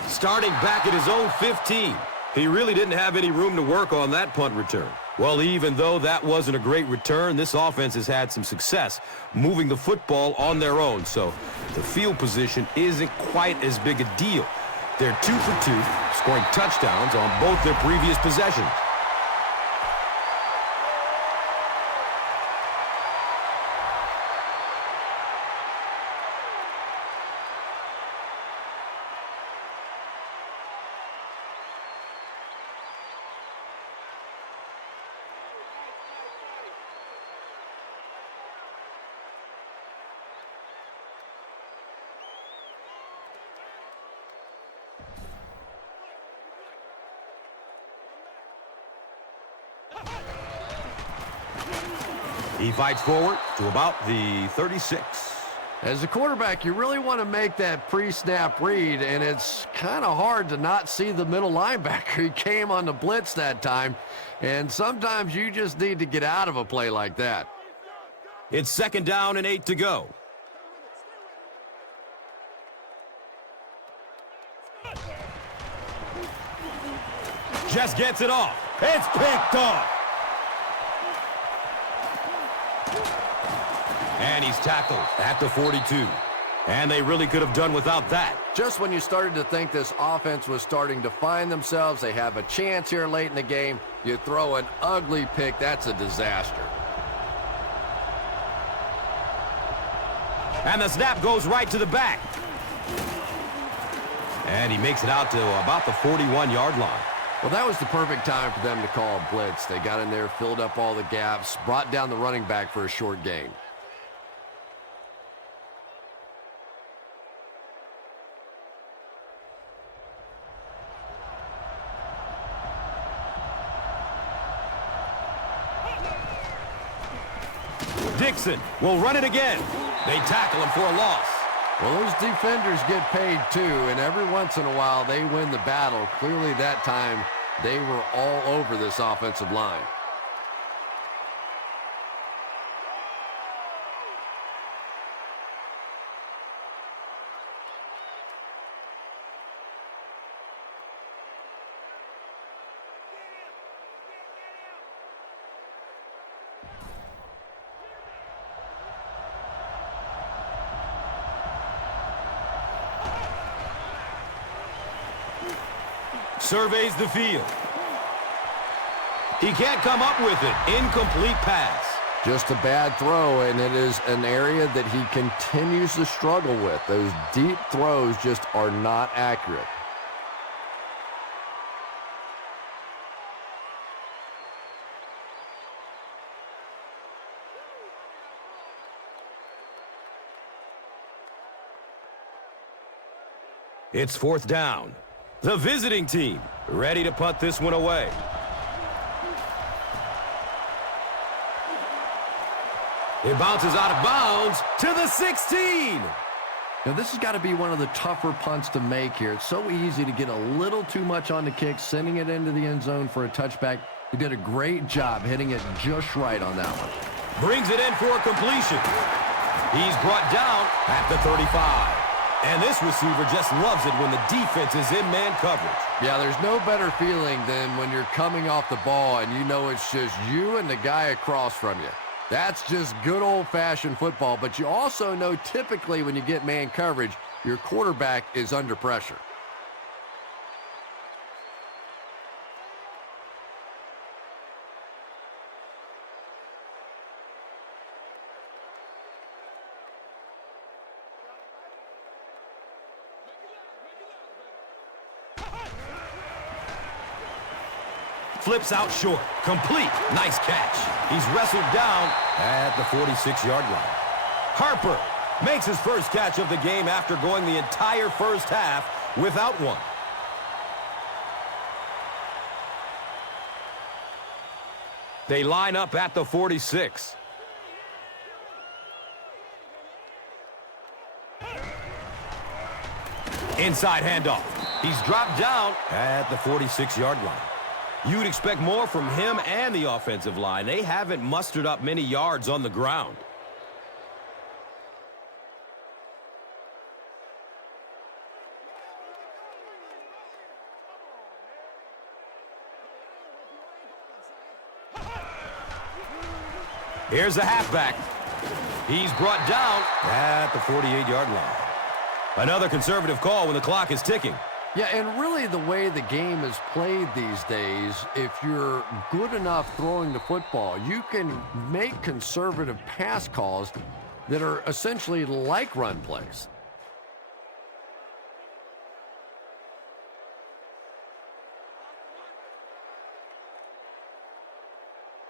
Starting back at his own 15. He really didn't have any room to work on that punt return. Well, even though that wasn't a great return, this offense has had some success moving the football on their own. So the field position isn't quite as big a deal. They're 2 for 2, scoring touchdowns on both their previous possessions. He fights forward to about the 36. As a quarterback, you really want to make that pre-snap read, and it's kind of hard to not see the middle linebacker. He came on the blitz that time, and sometimes you just need to get out of a play like that. It's second down and 8 to go. Just gets it off. It's picked off. And he's tackled at the 42. And they really could have done without that. Just when you started to think this offense was starting to find themselves, they have a chance here late in the game, you throw an ugly pick. That's a disaster. And the snap goes right to the back. And he makes it out to about the 41-yard line. Well, that was the perfect time for them to call a blitz. They got in there, filled up all the gaps, brought down the running back for a short gain. Dixon will run it again. They tackle him for a loss. Well, those defenders get paid too, and every once in a while they win the battle. Clearly that time they were all over this offensive line. Surveys the field. He can't come up with it. Incomplete pass. Just a bad throw, and it is an area that he continues to struggle with. Those deep throws just are not accurate. It's fourth down. The visiting team ready to punt this one away. It bounces out of bounds to the 16. Now, this has got to be one of the tougher punts to make here. It's so easy to get a little too much on the kick, sending it into the end zone for a touchback. He did a great job hitting it just right on that one. Brings it in for a completion. He's brought down at the 35. And this receiver just loves it when the defense is in man coverage. Yeah, there's no better feeling than when you're coming off the ball and you know it's just you and the guy across from you. That's just good old-fashioned football, but you also know typically when you get man coverage, your quarterback is under pressure. Flips out short. Complete. Nice catch. He's wrestled down at the 46-yard line. Harper makes his first catch of the game after going the entire first half without one. They line up at the 46. Inside handoff. He's dropped down at the 46-yard line. You'd expect more from him and the offensive line. They haven't mustered up many yards on the ground. Here's a halfback. He's brought down at the 48-yard line. Another conservative call when the clock is ticking. Yeah, and really the way the game is played these days, if you're good enough throwing the football, you can make conservative pass calls that are essentially like run plays.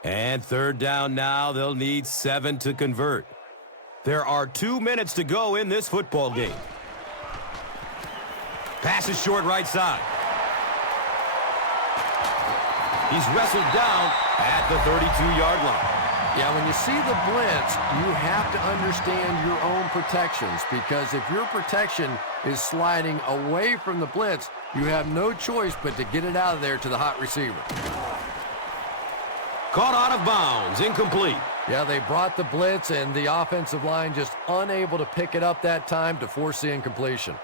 And third down now. They'll need 7 to convert. There are 2 minutes to go in this football game. Pass is short right side. He's wrestled down at the 32-yard line. Yeah, when you see the blitz, you have to understand your own protections, because if your protection is sliding away from the blitz, you have no choice but to get it out of there to the hot receiver. Caught out of bounds, incomplete. Yeah, they brought the blitz, and the offensive line just unable to pick it up that time to force the incompletion.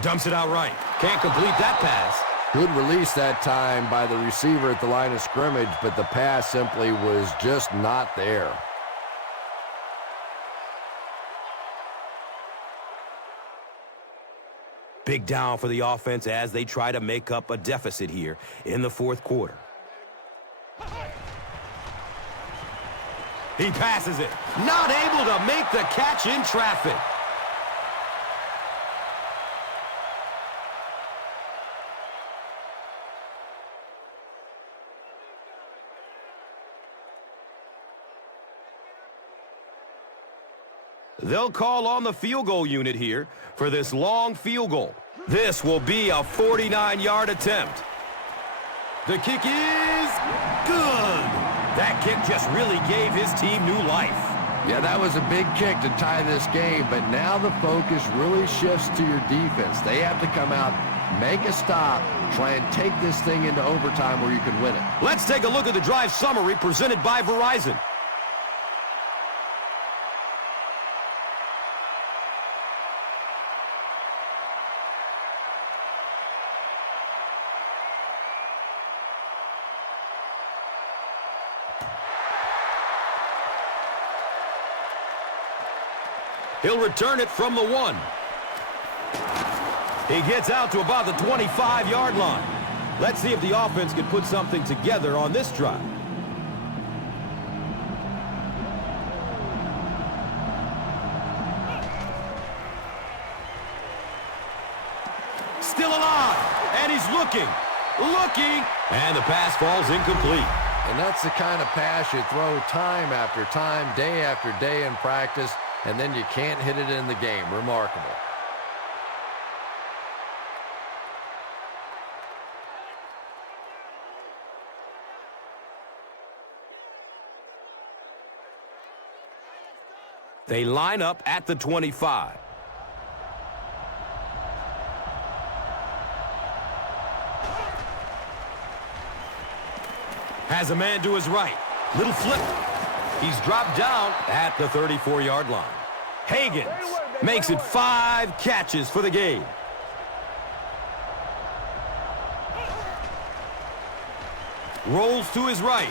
Dumps it out right. Can't complete that pass. Good release that time by the receiver at the line of scrimmage, but the pass simply was just not there. Big down for the offense as they try to make up a deficit here in the fourth quarter. He passes it. Not able to make the catch in traffic. They'll call on the field goal unit here for this long field goal. This will be a 49-yard attempt. The kick is good. That kick just really gave his team new life. Yeah, that was a big kick to tie this game, but now the focus really shifts to your defense. They have to come out, make a stop, try and take this thing into overtime where you can win it. Let's take a look at the drive summary presented by Verizon. He'll return it from the 1. He gets out to about the 25-yard line. Let's see if the offense can put something together on this drive. Still alive, and he's looking, and the pass falls incomplete. And that's the kind of pass you throw time after time, day after day in practice, and then you can't hit it in the game. Remarkable. They line up at the 25. Has a man to his right. Little flip. He's dropped down at the 34-yard line. Hagans makes it 5 catches for the game. Rolls to his right.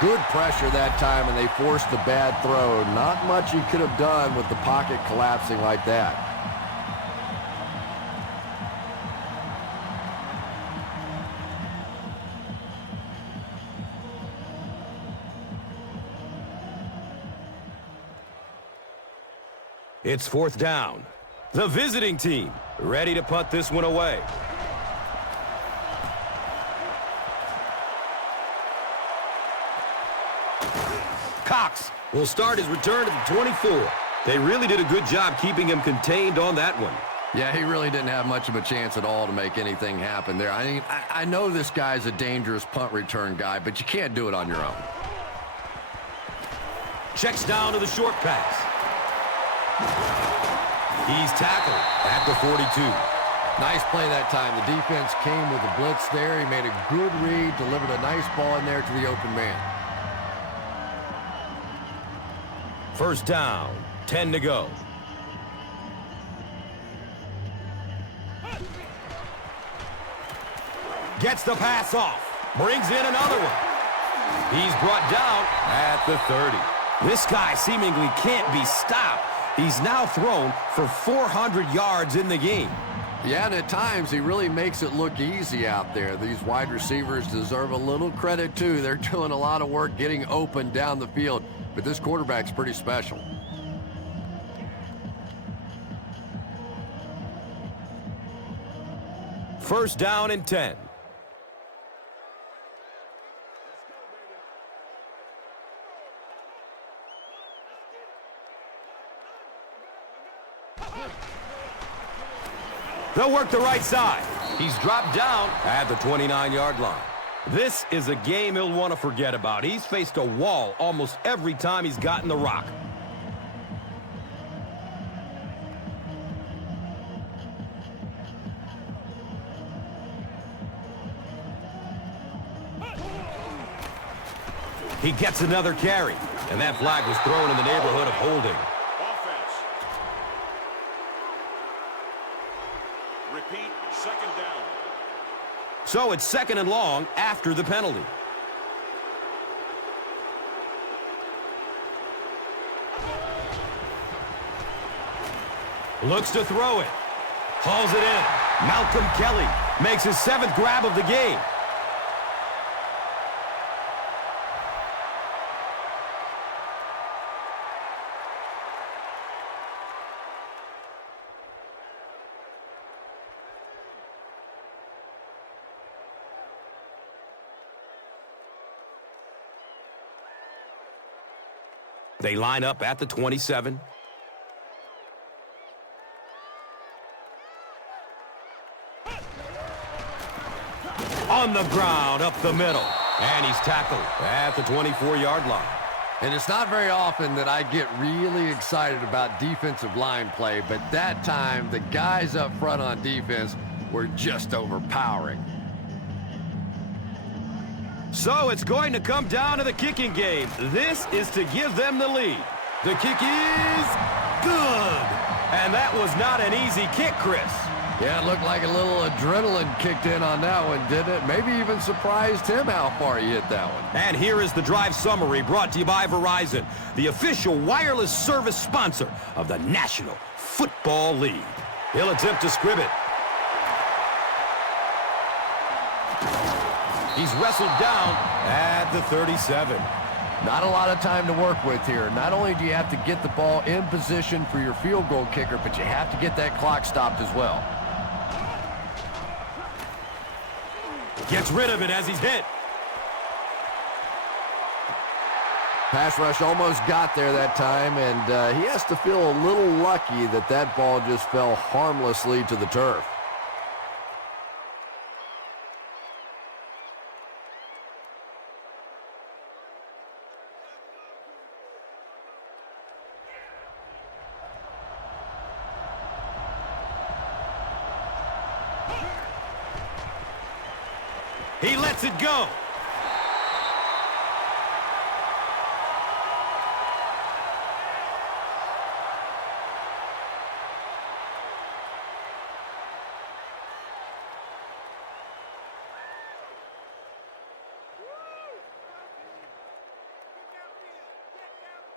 Good pressure that time, and they forced the bad throw. Not much he could have done with the pocket collapsing like that. It's 4th down. The visiting team ready to punt this one away. Cox will start his return to the 24. They really did a good job keeping him contained on that one. Yeah, he really didn't have much of a chance at all to make anything happen there. I mean, I know this guy's a dangerous punt return guy, but you can't do it on your own. Checks down to the short pass. He's tackled at the 42. Nice play that time. The defense came with a blitz there. He made a good read, delivered a nice ball in there to the open man. 1st down, 10 to go. Gets the pass off. Brings in another one. He's brought down at the 30. This guy seemingly can't be stopped. He's now thrown for 400 yards in the game. Yeah, and at times he really makes it look easy out there. These wide receivers deserve a little credit, too. They're doing a lot of work getting open down the field, but this quarterback's pretty special. First down and 10. They'll work the right side. He's dropped down at the 29-yard line. This is a game he'll want to forget about. He's faced a wall almost every time he's gotten the rock. He gets another carry, and that flag was thrown in the neighborhood of holding. Repeat, second down. So it's 2nd and long after the penalty. Looks to throw it. Hauls it in. Malcolm Kelly makes his 7th grab of the game. They line up at the 27. On the ground, up the middle. And he's tackled at the 24-yard line. And it's not very often that I get really excited about defensive line play, but that time, the guys up front on defense were just overpowering. So it's going to come down to the kicking game. This is to give them the lead. The kick is good. And that was not an easy kick, Chris. Yeah, it looked like a little adrenaline kicked in on that one, didn't it? Maybe even surprised him how far he hit that one. And here is the drive summary brought to you by Verizon, the official wireless service sponsor of the National Football League. He'll attempt to scrib it. He's wrestled down at the 37. Not a lot of time to work with here. Not only do you have to get the ball in position for your field goal kicker, but you have to get that clock stopped as well. Gets rid of it as he's hit. Pass rush almost got there that time, and he has to feel a little lucky that that ball just fell harmlessly to the turf. He lets it go.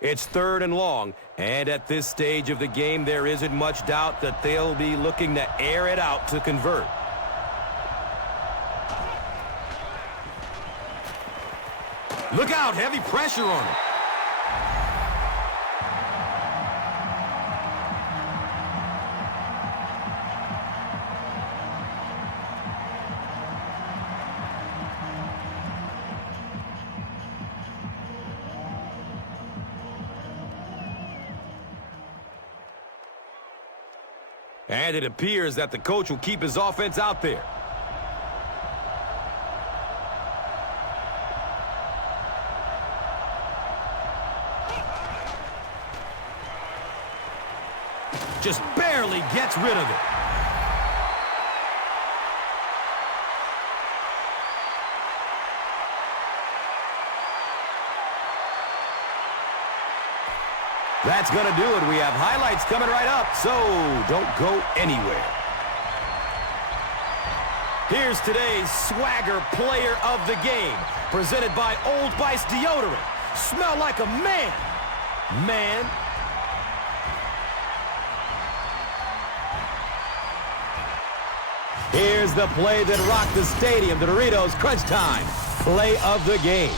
It's 3rd and long, and at this stage of the game, there isn't much doubt that they'll be looking to air it out to convert. Look out, heavy pressure on him. And it appears that the coach will keep his offense out there. Just barely gets rid of it. That's going to do it. We have highlights coming right up, so don't go anywhere. Here's today's Swagger Player of the Game, presented by Old Spice Deodorant. Smell like a man. Man. Here's the play that rocked the stadium, the Doritos Crunch Time Play of the Game.